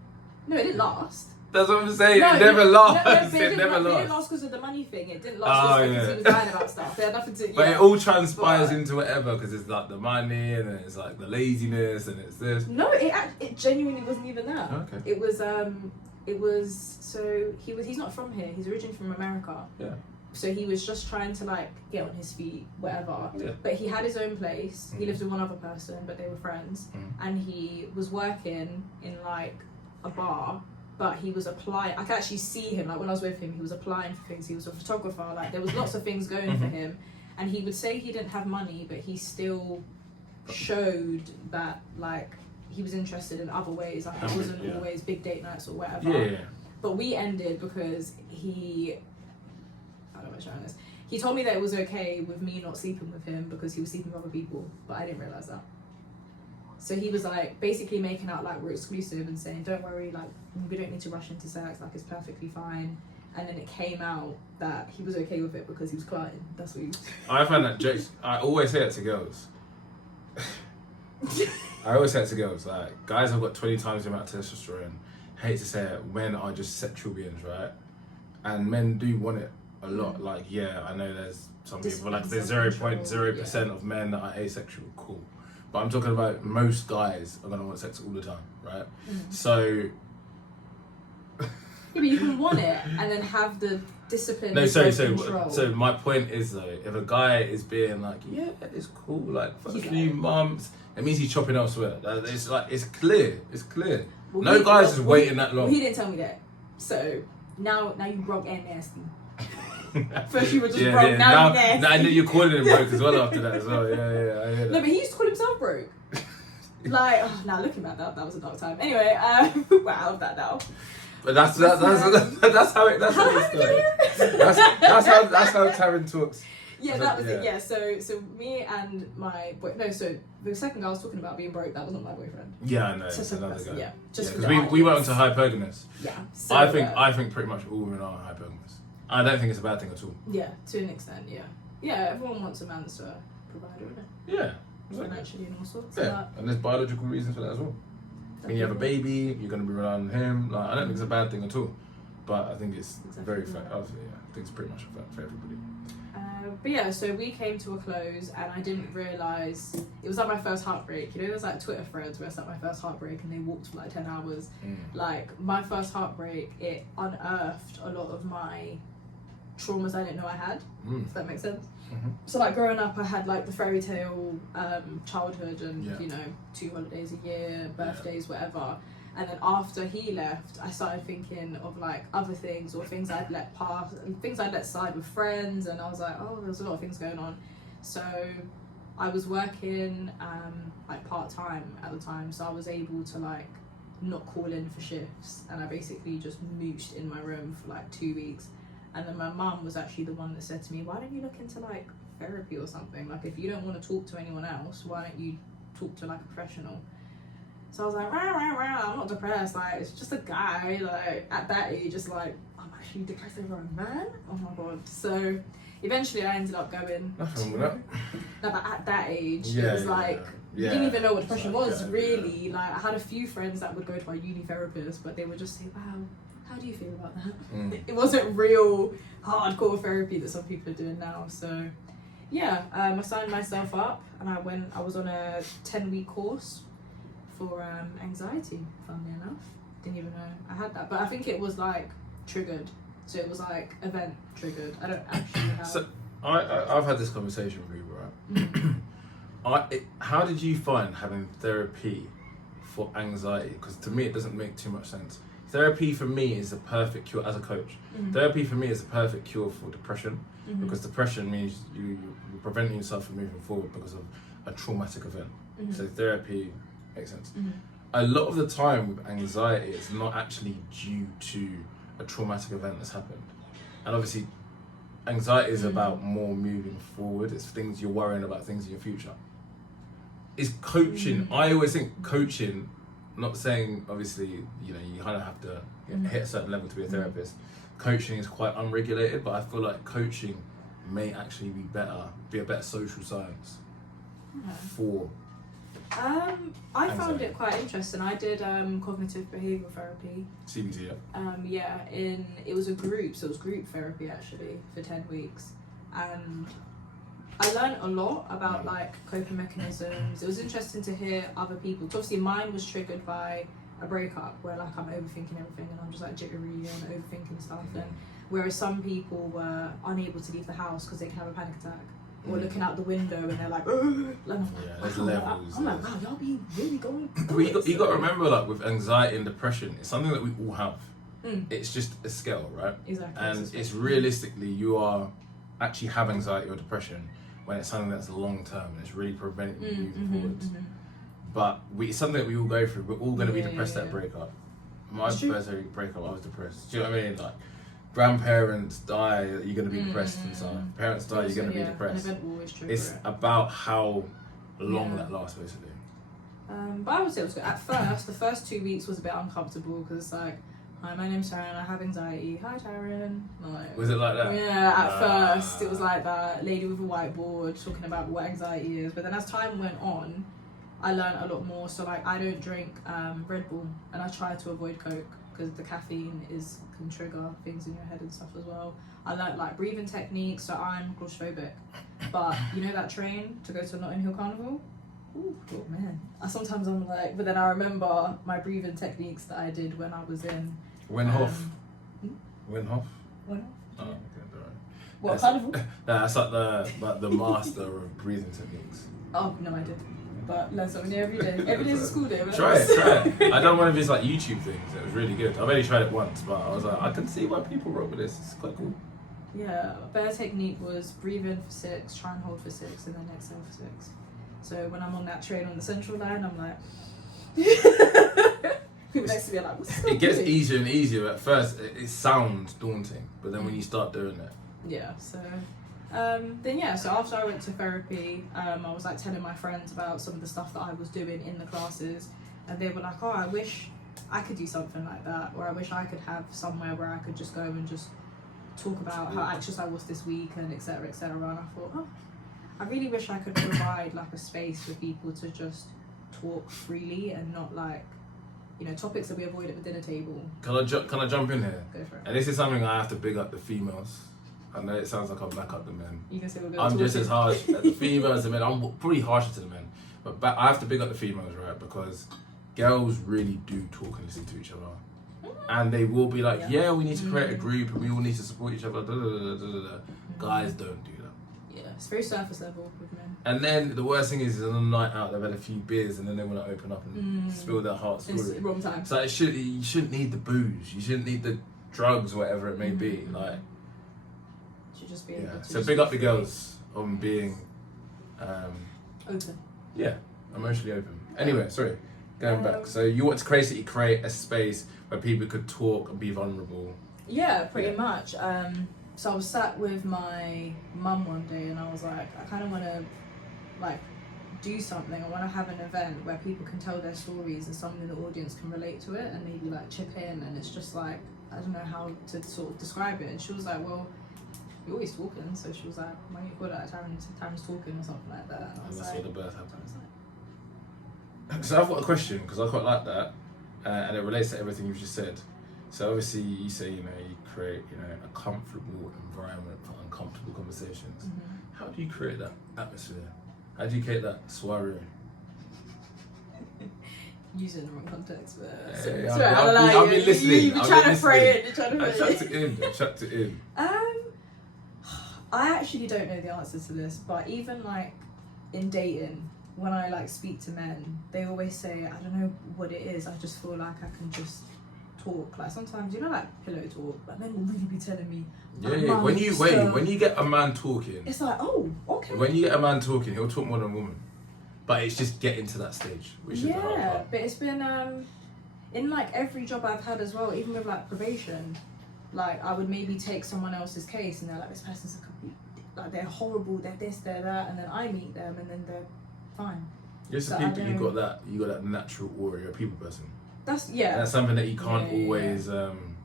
No, it didn't last. That's what I'm saying. It never lasts. It never lasts. It didn't last because of the money thing. It didn't last because he was lying about stuff. They had nothing to. But it all transpires into whatever, because it's like the money, and then it's like the laziness, and it's this. No, it genuinely wasn't even that. Okay. It was so he's not from here. He's originally from America. Yeah. So he was just trying to like get on his feet, whatever. Yeah. But he had his own place. He lived with one other person, but they were friends. And he was working in like a bar, but he was applying. I could actually see him, like when I was with him, he was applying for things. He was a photographer. Like there was lots of things going for him. And he would say he didn't have money, but he still showed that like he was interested in other ways. Like it wasn't always big date nights or whatever. Yeah. But we ended because he told me that it was okay with me not sleeping with him because he was sleeping with other people, but I didn't realise that. So he was like basically making out like we're exclusive and saying, don't worry, like we don't need to rush into sex, like it's perfectly fine. And then it came out that he was okay with it because he was crying. That's what he was. I find that jokes. I always say that to girls. I always say it to girls, like guys have got 20 times the amount of testosterone. Hate to say it, men are just sexual beings, right? And men do want it a lot. Like, yeah, I know there's some people, like there's 0.0% of men that are asexual, cool. But I'm talking about most guys are gonna want sex all the time, right? So yeah, but you can want it and then have the discipline. No, is sorry. self-control. So my point is though, if a guy is being like, yeah, it's cool, like for a few months, it means he's chopping elsewhere. It's like it's clear. It's clear. Well, No guys is waiting that long. Well, he didn't tell me that. So now you broke and nasty. First you were just broke, now you're nasty. I know you're calling him broke as well after that as well. Yeah, I hear that. No, but he used to call himself broke. Like, now looking back, that was a dark time. Anyway, we're out of that now. But that's how it started. That's how Taryn talks. Yeah, that was it. Yeah, so me and my so the second guy I was talking about being broke, that wasn't my boyfriend. Yeah, I know. It's another guy. Yeah, just because we went on to hypergamous. Yeah. So, I think pretty much all women are hypergamous. I don't think it's a bad thing at all. Yeah, to an extent. Yeah. Yeah, everyone wants a man that's a provider, isn't it? Yeah. Financially and all sorts. Yeah, and there's biological reasons for that as well. When you have a baby, you're going to be relying on him. Like, I don't think it's a bad thing at all, but I think it's very fair. I think it's pretty much a fact for everybody. But yeah, so we came to a close, and I didn't realise it was like my first heartbreak. You know, there's like Twitter threads where it's like my first heartbreak, and they walked for like 10 hours. Like my first heartbreak, it unearthed a lot of my traumas I didn't know I had. If that makes sense. So like growing up, I had like the fairy tale childhood, and you know, 2 holidays a year, birthdays, whatever. And then after he left, I started thinking of like other things or things I'd let pass, things I'd let slide with friends, and I was like, oh, there's a lot of things going on. So I was working like part-time at the time, so I was able to like not call in for shifts, and I basically just mooched in my room for like 2 weeks. And then my mum was actually the one that said to me, why don't you look into like therapy or something? Like if you don't want to talk to anyone else, why don't you talk to like a professional? So I was like, I'm not depressed, like it's just a guy. Like at that age, it's like, I'm actually depressed over a man? Oh my god. So eventually I ended up going Nothing wrong with no, but at that age, it was like, you didn't even know what depression was, really. Like I had a few friends that would go to my uni therapist, but they would just say, wow, how do you feel about that? It wasn't real hardcore therapy that some people are doing now. So yeah, I signed myself up, and I was on a 10-week course for anxiety, funnily enough. Didn't even know I had that, but I think it was like triggered, so it was like event triggered. I don't actually have. So I've had this conversation with you, right? How did you find having therapy for anxiety? Because to me it doesn't make too much sense. Therapy for me is the perfect cure as a coach. Therapy for me is the perfect cure for depression, because depression means you're preventing yourself from moving forward because of a traumatic event. So therapy makes sense. A lot of the time with anxiety, it's not actually due to a traumatic event that's happened. And obviously, anxiety is about more moving forward. It's things you're worrying about, things in your future. Is coaching, I always think coaching, not saying obviously, you know, you kind of have to hit a certain level to be a therapist. Coaching is quite unregulated, but I feel like coaching may actually be a better social science for I found it quite interesting. I did cognitive behavioural therapy. CBT, it was a group, so it was group therapy actually for 10 weeks, and I learned a lot about like coping mechanisms. It was interesting to hear other people. Obviously, mine was triggered by a breakup where like I'm overthinking everything and I'm just like jittery and overthinking stuff. And whereas some people were unable to leave the house because they can have a panic attack, or looking out the window and they're like, there's levels. I'm like, wow, y'all be really going. But you got to remember, like with anxiety and depression, it's something that we all have. It's just a scale, right? Exactly. And it's realistically, you are actually have anxiety or depression when it's something that's long term and it's really preventing you moving forwards. But it's something that we all go through. We're all going to be depressed at breakup. My first breakup, I was depressed. Do you know what I mean? Like, grandparents die, you're going to be depressed and so on. Parents die, you're going to be depressed. It's about how long that lasts, basically. But I would say it was good. At first, the first 2 weeks was a bit uncomfortable because it's like, hi, my name's Taryn, I have anxiety. Hi, Taryn. Like, was it like that? Yeah, at first it was like that lady with a whiteboard talking about what anxiety is. But then as time went on, I learned a lot more. So like, I don't drink Red Bull, and I try to avoid Coke because the caffeine can trigger things in your head and stuff as well. I learned like breathing techniques, so I'm claustrophobic. But you know that train to go to Notting Hill Carnival? Ooh, oh man. Sometimes I'm like, but then I remember my breathing techniques that I did when I was in... Wim Hof? Wim Hof? Oh, okay, alright. What, carnival? That's like the master of breathing techniques. Oh, no idea. But learn something new every day. Every day's a school day. Try it. I done one of his like YouTube things. It was really good. I've only tried it once, but I was like, I can see why people rock with this. It's quite cool. Yeah, bear technique was breathe in for 6, try and hold for 6, and then exhale for 6. So when I'm on that train on the central line, I'm like, people next to me are like, what's It gets easier and easier. At first, it sounds daunting, but then when you start doing it, yeah. So so after I went to therapy, I was like telling my friends about some of the stuff that I was doing in the classes, and they were like, oh, I wish I could do something like that, or I wish I could have somewhere where I could just go and just talk about how anxious I was this week and etc. etc. And I thought, oh, I really wish I could provide like a space for people to just talk freely and not like, you know, topics that we avoid at the dinner table. Can I jump in here? Go for it. And this is something I have to big up the females. I know it sounds like I'm back up the men. You can say we're going I'm just to as harsh at the females as the men. I'm pretty harsher to the men, but I have to big up the females, right? Because girls really do talk and listen to each other, and they will be like, yeah, we need to create a group and we all need to support each other. Guys don't do that. Yeah, it's very surface level with men. And then the worst thing is on a night out, they've had a few beers and then they want to open up and spill their heart story. It's the wrong time. So you shouldn't need the booze. You shouldn't need the drugs, whatever it may be. Like, should just be able to. So big up the girls on being, open. Yeah, emotionally open. Anyway, sorry, going back. So you want to create a space where people could talk and be vulnerable. Yeah, pretty much. So I was sat with my mum one day and I was like, I kind of want to like do something. I want to have an event where people can tell their stories and someone in the audience can relate to it and maybe like chip in, and it's just like, I don't know how to sort of describe it. And she was like, well, you're always talking. So she was like, why don't you call it Taryn's talking or something like that. And I was that's like, where the birth happens. So I've got a question because I quite like that, and it relates to everything you've just said. So obviously you say, you create, a comfortable environment for uncomfortable conversations. Mm-hmm. How do you create that atmosphere? How do you create that soiree? using the wrong context, but I've been listening. You're trying to fray it. I chucked it in. I actually don't know the answer to this, but even like in dating, when I like speak to men, they always say, I don't know what it is, I just feel like I can just talk. Like sometimes, like pillow talk, but men will really be telling me. Yeah. When you get a man talking, it's like, oh, okay. When you get a man talking, he'll talk more than a woman. But it's just getting to that stage, which is the hard part. But it's been in like every job I've had as well, even with like probation, like I would maybe take someone else's case and they're like, this person's a complete, like they're horrible, they're this, they're that, and then I meet them and then they're fine. Yes, so people, you got that natural aura, you're a people person. That's And that's something that you can't always learn.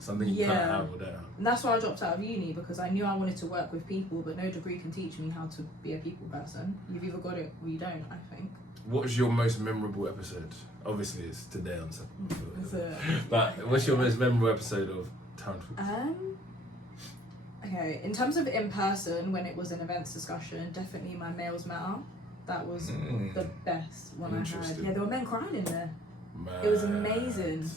Something you can't have or don't have. And that's why I dropped out of uni, because I knew I wanted to work with people, but no degree can teach me how to be a people person. You've either got it or you don't, I think. What was your most memorable episode? Obviously, it's today on Step Up Unfiltered. But what's your most memorable episode of Taryn Harris? Okay, in terms of in person, when it was an events discussion, definitely my Males Matter. That was the best one I had. Yeah, there were men crying in there. It was amazing.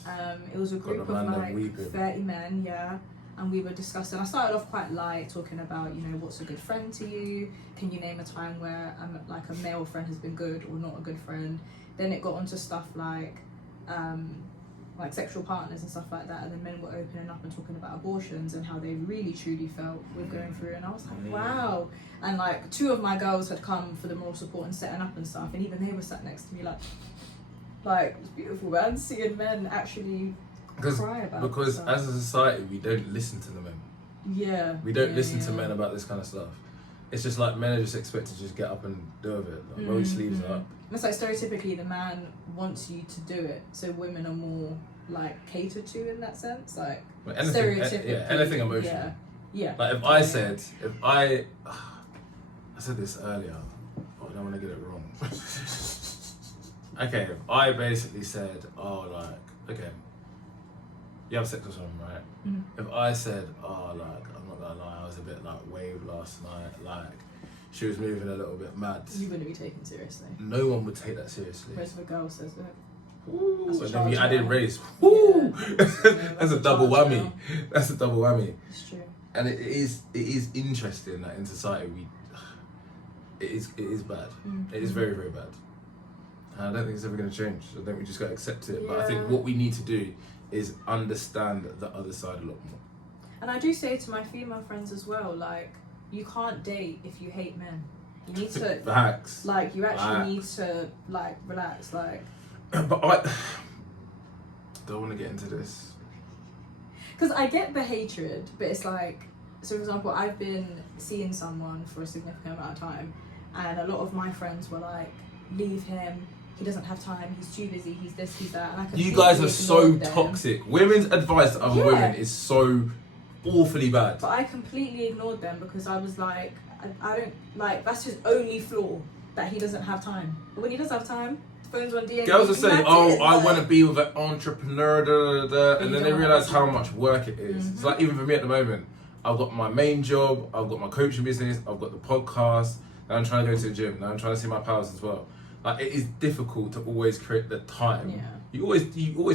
It was a group of like 30 men, and we were discussing. I started off quite light, talking about, what's a good friend to you? Can you name a time where like a male friend has been good or not a good friend? Then it got onto stuff like sexual partners and stuff like that, and then men were opening up and talking about abortions and how they really truly felt with going through, and I was like, wow. And like 2 of my girls had come for the moral support and setting up and stuff, and even they were sat next to me like it's beautiful, man, seeing men actually cry about because stuff. As a society we don't listen to the men. We don't listen to men about this kind of stuff. It's just like men are just expected to just get up and do it, like roll your sleeves up. It's like stereotypically the man wants you to do it, so women are more like catered to in that sense, like stereotypically. Anything emotional. Yeah. Like if I I said this earlier, I don't want to get it wrong. Okay, if I basically said, okay, you have sex with someone, right? Mm-hmm. If I said, I'm not gonna lie, I was a bit like wave last night, like she was moving a little bit mad. You wouldn't be taken seriously. No one would take that seriously. Whereas if a girl says it. Ooh, That's a and then we charge added now. race. Ooh, Yeah. that's a double charge whammy. now. That's a double whammy. It's true. And it is interesting that in society it is bad. It is very, very bad. And I don't think it's ever going to change. I think we just got to accept it. But I think Yeah. what we need to do is understand the other side a lot more. And I do say to my female friends as well, like, you can't date if you hate men. You need to, Facts. like, you actually Facts. need to, like, relax, like. But I don't want to get into this. Because I get the hatred, but it's like, so for example, I've been seeing someone for a significant amount of time, and a lot of my friends were like, leave him, he doesn't have time, he's too busy, he's this, he's that. And I You guys are completely so ignored them. toxic. Women's advice to other Yeah. women is so awfully bad. But I completely ignored them because I was like, I don't, like, that's his only flaw, that he doesn't have time. But when he does have time, phone's on DA. Girls will say, that's "Oh, it, I like- want to be with an entrepreneur," But and you then they don't realize wanna how do much work it is. Mhm. It's like even for me at the moment, I've got my main job, I've got my coaching business, I've got the podcast, and I'm trying to go to the gym, and I'm trying to see my pals as well. Like it is difficult to always create the time. Yeah. You always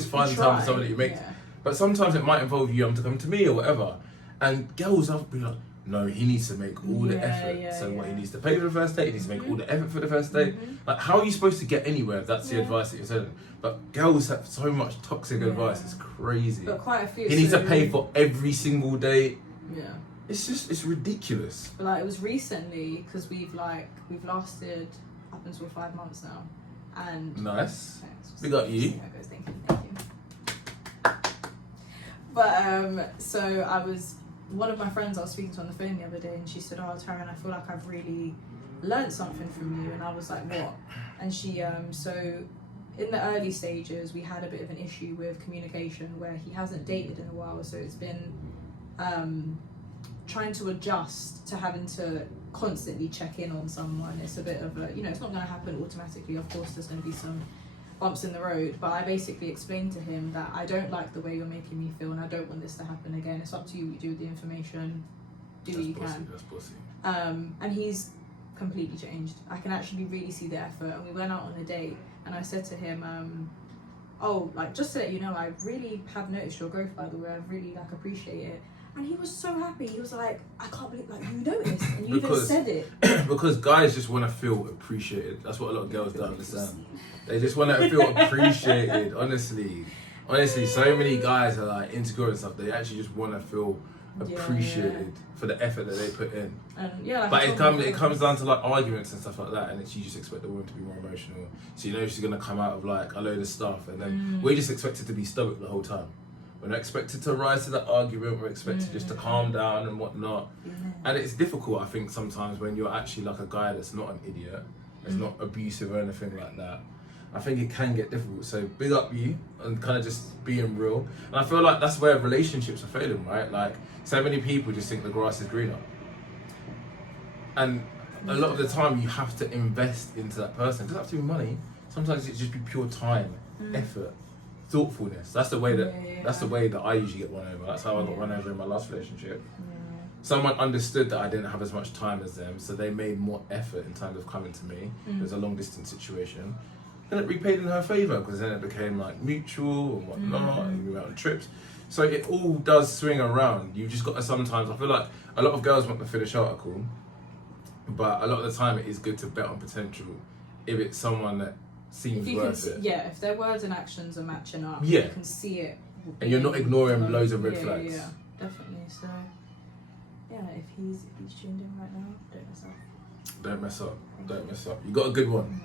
find You the time try, for someone that you make, yeah. but sometimes it might involve you to come to me or whatever. And girls have to be like, no, he needs to make all the Yeah, effort. yeah, So what, he yeah. needs to pay for the first date, he needs to make Mhm. all the effort for the first date. Mhm. Like, how are you supposed to get anywhere if that's the Yeah. advice that you're telling? But girls have so much toxic Yeah. advice, it's crazy. But quite a few. He needs to so- pay for every single date. Yeah. It's ridiculous. But like it was recently because we've lasted up until 5 months now, and Nice. Thanks. Big up you. See how it goes. Thank you. But so I was, one of my friends I was speaking to on the phone the other day, and she said, "Oh, Taryn, I feel like I've really learned something from you." And I was like, "What?" And she so in the early stages we had a bit of an issue with communication where he hasn't dated in a while, so it's been trying to adjust to having to constantly check in on someone. It's a bit of a, it's not going to happen automatically. Of course there's going to be some bumps in the road, but I basically explained to him that I don't like the way you're making me feel and I don't want this to happen again. It's up to you what you do with the information. Do what you can. That's pussy. And he's completely changed. I can actually really see the effort. And we went out on a date and I said to him, oh, like, just to let you know, I really have noticed your growth, by the way. I really appreciate it. And he was so happy. He was like, I can't believe you noticed and you even said it. Because guys just want to feel appreciated. That's what a lot of girls don't understand. They just want to feel appreciated. Honestly, so many guys are like insecure and stuff. They actually just want to feel appreciated for the effort that they put in. And yeah, But it comes down to like arguments and stuff like that, and you just expect the woman to be more emotional. So she's gonna come out of like a load of stuff, and then we're just expected to be stoic the whole time. We're not expected to rise to the argument. We're expected just to calm down and whatnot. And it's difficult, I think, sometimes when you're actually like a guy that's not an idiot, that's not abusive or anything like that. I think it can get difficult. So big up you and kind of just being real. And I feel like that's where relationships are failing, right? Like so many people just think the grass is greener. And a lot of the time you have to invest into that person. It doesn't have to be money. Sometimes it just be pure time, effort, thoughtfulness. That's the way that I usually get run over. That's how I got run over in my last relationship. Someone understood that I didn't have as much time as them, so they made more effort in terms of coming to me. It was a long distance situation. And it repaid in her favour because then it became like mutual and whatnot, and we went on trips. So it all does swing around. You've just got to sometimes, I feel like a lot of girls want the finished article, but a lot of the time it is good to bet on potential if it's someone that seems worth it. Yeah, if their words and actions are matching up, Yeah. you can see it. And you're not ignoring loads of red flags. Yeah, definitely. So, yeah, if he's tuned in right now, don't mess up. Don't mess up. You got a good one.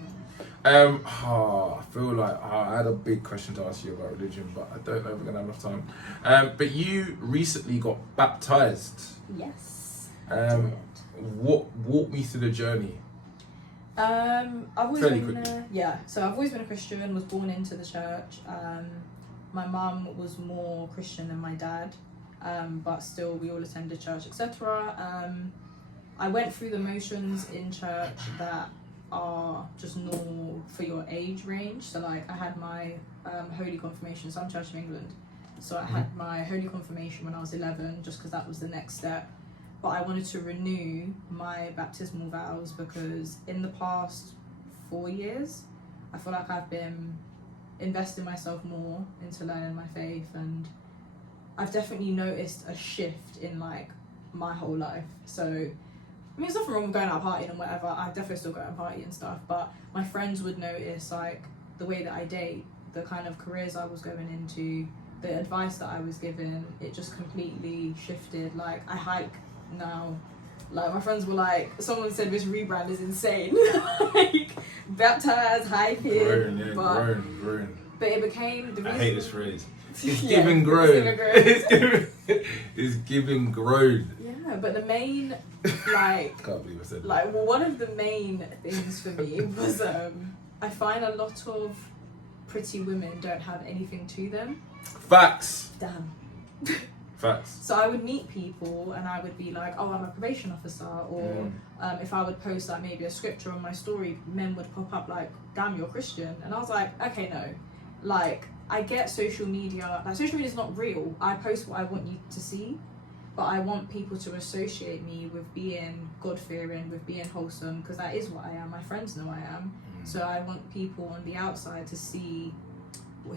I feel like I had a big question to ask you about religion, but I don't know if we're gonna have enough time. But you recently got baptized. Yes. Walk me through the journey. I've always Fairly been quickly. so I've always been a Christian, was born into the church. My mum was more Christian than my dad, but still we all attended church, etc. I went through the motions in church that are just normal for your age range. So like I had my holy confirmation, so I'm Church of England, so I had my holy confirmation when I was 11 just because that was the next step. But I wanted to renew my baptismal vows because in the past 4 years I feel like I've been invest in myself more into learning my faith, and I've definitely noticed a shift in like my whole life. So I mean, there's nothing wrong with going out partying and whatever. I definitely still go out and party and stuff, but my friends would notice like the way that I date, the kind of careers I was going into, the advice that I was given, it just completely shifted. Like I hike now. Like my friends were like, someone said this rebrand is insane. Like baptized, hiking, but it became the reason. I hate this phrase. It's Yeah, giving grown. It's giving grown. Yeah, but the main like Can't believe I said that. like one of the main things for me was I find a lot of pretty women don't have anything to them. Facts. Damn. Facts. So I would meet people and I would be like, oh, I'm a probation officer, or if I would post like maybe a scripture on my story, men would pop up like, damn, you're Christian. And I was like, okay, no, like I get social media, like social media is not real. I post what I want you to see, but I want people to associate me with being God-fearing, with being wholesome, because that is what I am. My friends know I am. So I want people on the outside to see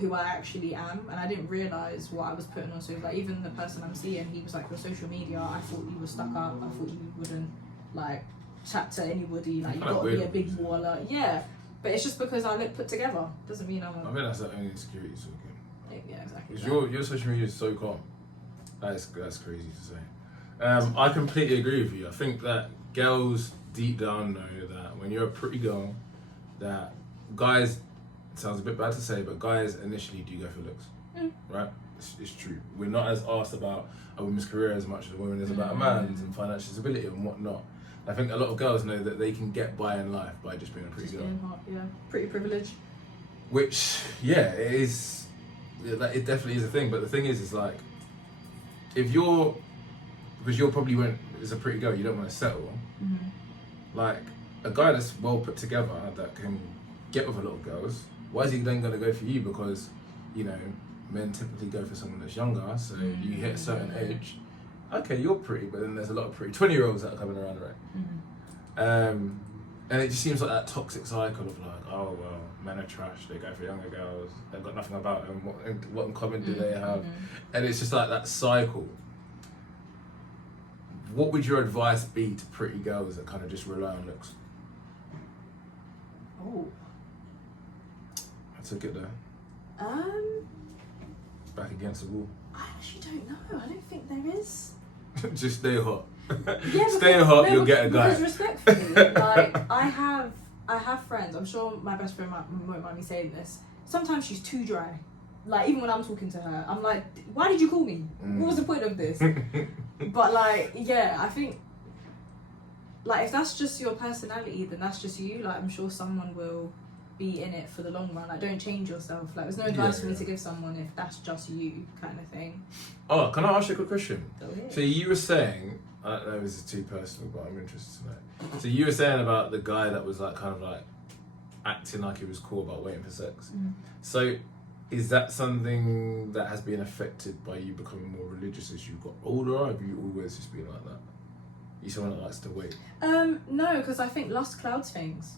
who I actually am, and I didn't realise what I was putting on. So like even the person I'm seeing, he was like, your social media, I thought you were stuck up, I thought you wouldn't like chat to anybody, like you gotta be a big baller. Yeah, but it's just because I look put together, doesn't mean I'm a... I mean that's the only insecurity talking. Yeah, exactly. Because your social media is so calm. That's crazy to say. I completely agree with you. I think that girls deep down know that when you're a pretty girl, that guys, it sounds a bit bad to say, but guys initially do go for looks, right? It's true. We're not as asked about a woman's career as much as a woman is about a man's, and financial stability and whatnot. I think a lot of girls know that they can get by in life by just being a pretty girl. Hot, yeah, pretty privilege. Which, yeah, it is. It definitely is a thing. But the thing is like, if you're, because you're probably when as a pretty girl, you don't want to settle. Like a guy that's well put together that can get with a lot of girls. Why is he then going to go for you? Because, you know, men typically go for someone that's younger, so you hit a certain age, okay, you're pretty, but then there's a lot of pretty 20-year-olds that are coming around, right? And it just seems like that toxic cycle of like, oh, well, men are trash, they go for younger girls, they've got nothing about them, what in common do they have? And it's just like that cycle. What would your advice be to pretty girls that kind of just rely on looks? Oh. I took it there. Back against the wall. I actually don't know. I don't think there is. Just stay hot. Yeah, stay hot, you'll get a guy. Because respectfully, like I have friends. I'm sure my best friend won't mind me saying this. Sometimes she's too dry. Like even when I'm talking to her, I'm like, "Why did you call me? What was the point of this?" But like, yeah, I think like if that's just your personality, then that's just you. Like I'm sure someone will be in it for the long run. Like don't change yourself. Like there's no advice for me to give someone if that's just you, kind of thing. Oh, can I ask you a quick question? Go ahead. So you were saying, I don't know if this is too personal, but I'm interested to know. So you were saying about the guy that was like kind of like acting like he was cool about waiting for sex. So is that something that has been affected by you becoming more religious as you got older, or have you always just been like that? You someone that likes to wait? No, because I think lust clouds things.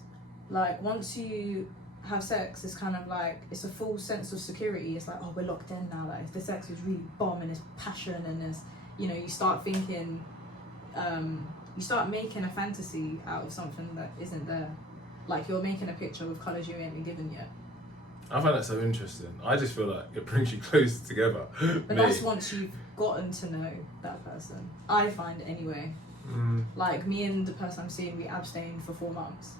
Like once you have sex, it's kind of like it's a full sense of security. It's like, oh, we're locked in now. Like if the sex is really bomb and there's passion and there's, you know, you start thinking, you start making a fantasy out of something that isn't there. Like you're making a picture with colours you ain't been given yet. I find that so interesting. I just feel like it brings you closer together. But that's once you've gotten to know that person. I find anyway. Like me and the person I'm seeing, we abstained for 4 months.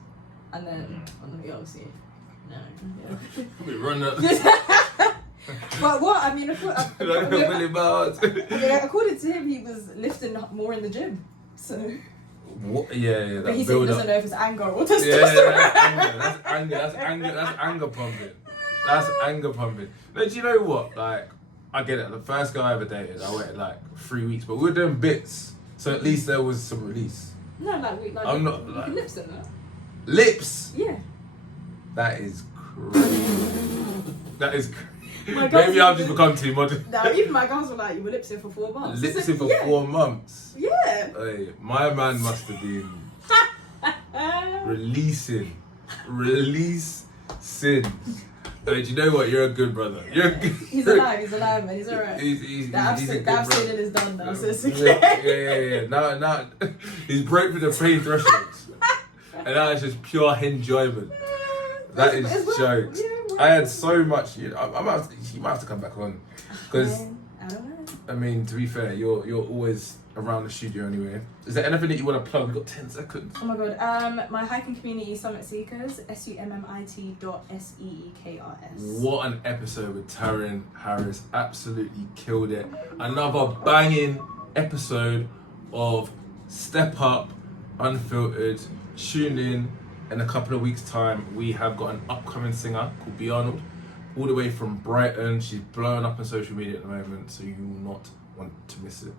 And then, obviously, no. Yeah. We run that. But what? I mean, Willie Barnes. according to him, he was lifting more in the gym. So. What? Yeah. But he said he doesn't know if it's anger or testosterone. Yeah, that's anger. That's anger pumping. That's anger pumping. But do you know what? Like, I get it. The first guy I ever dated, I waited like 3 weeks, but we were doing bits, so at least there was some release. No, like I'm not like lips in that. Lips. Yeah. That is crazy. That is crazy. Maybe I've just become too modern. No, even my girls were like, you were lips in for 4 months. Lips in for 4 months. Yeah. Hey, my man must have been releasing. Hey, do you know what? You're a good brother. You're a good. He's alive, man. He's alright. He's The a good brother. abstinence is done now, so it's okay. Yeah. Now, he's broke through the pain thresholds, and now it's just pure enjoyment. That is jokes. Yeah, I had so much. You know, you might have to come back on, because I don't know. I mean, to be fair, you're always around the studio anyway. Is there anything that you want to plug? We've got 10 seconds. Oh my god. My hiking community, Summit Seekers, summit.seekrs. What an episode with Taryn Harris. Absolutely killed it. Another banging episode of Step Up Unfiltered. Tune in a couple of weeks' time. We have got an upcoming singer called B. Arnold, all the way from Brighton. She's blowing up on social media at the moment, so you will not want to miss it.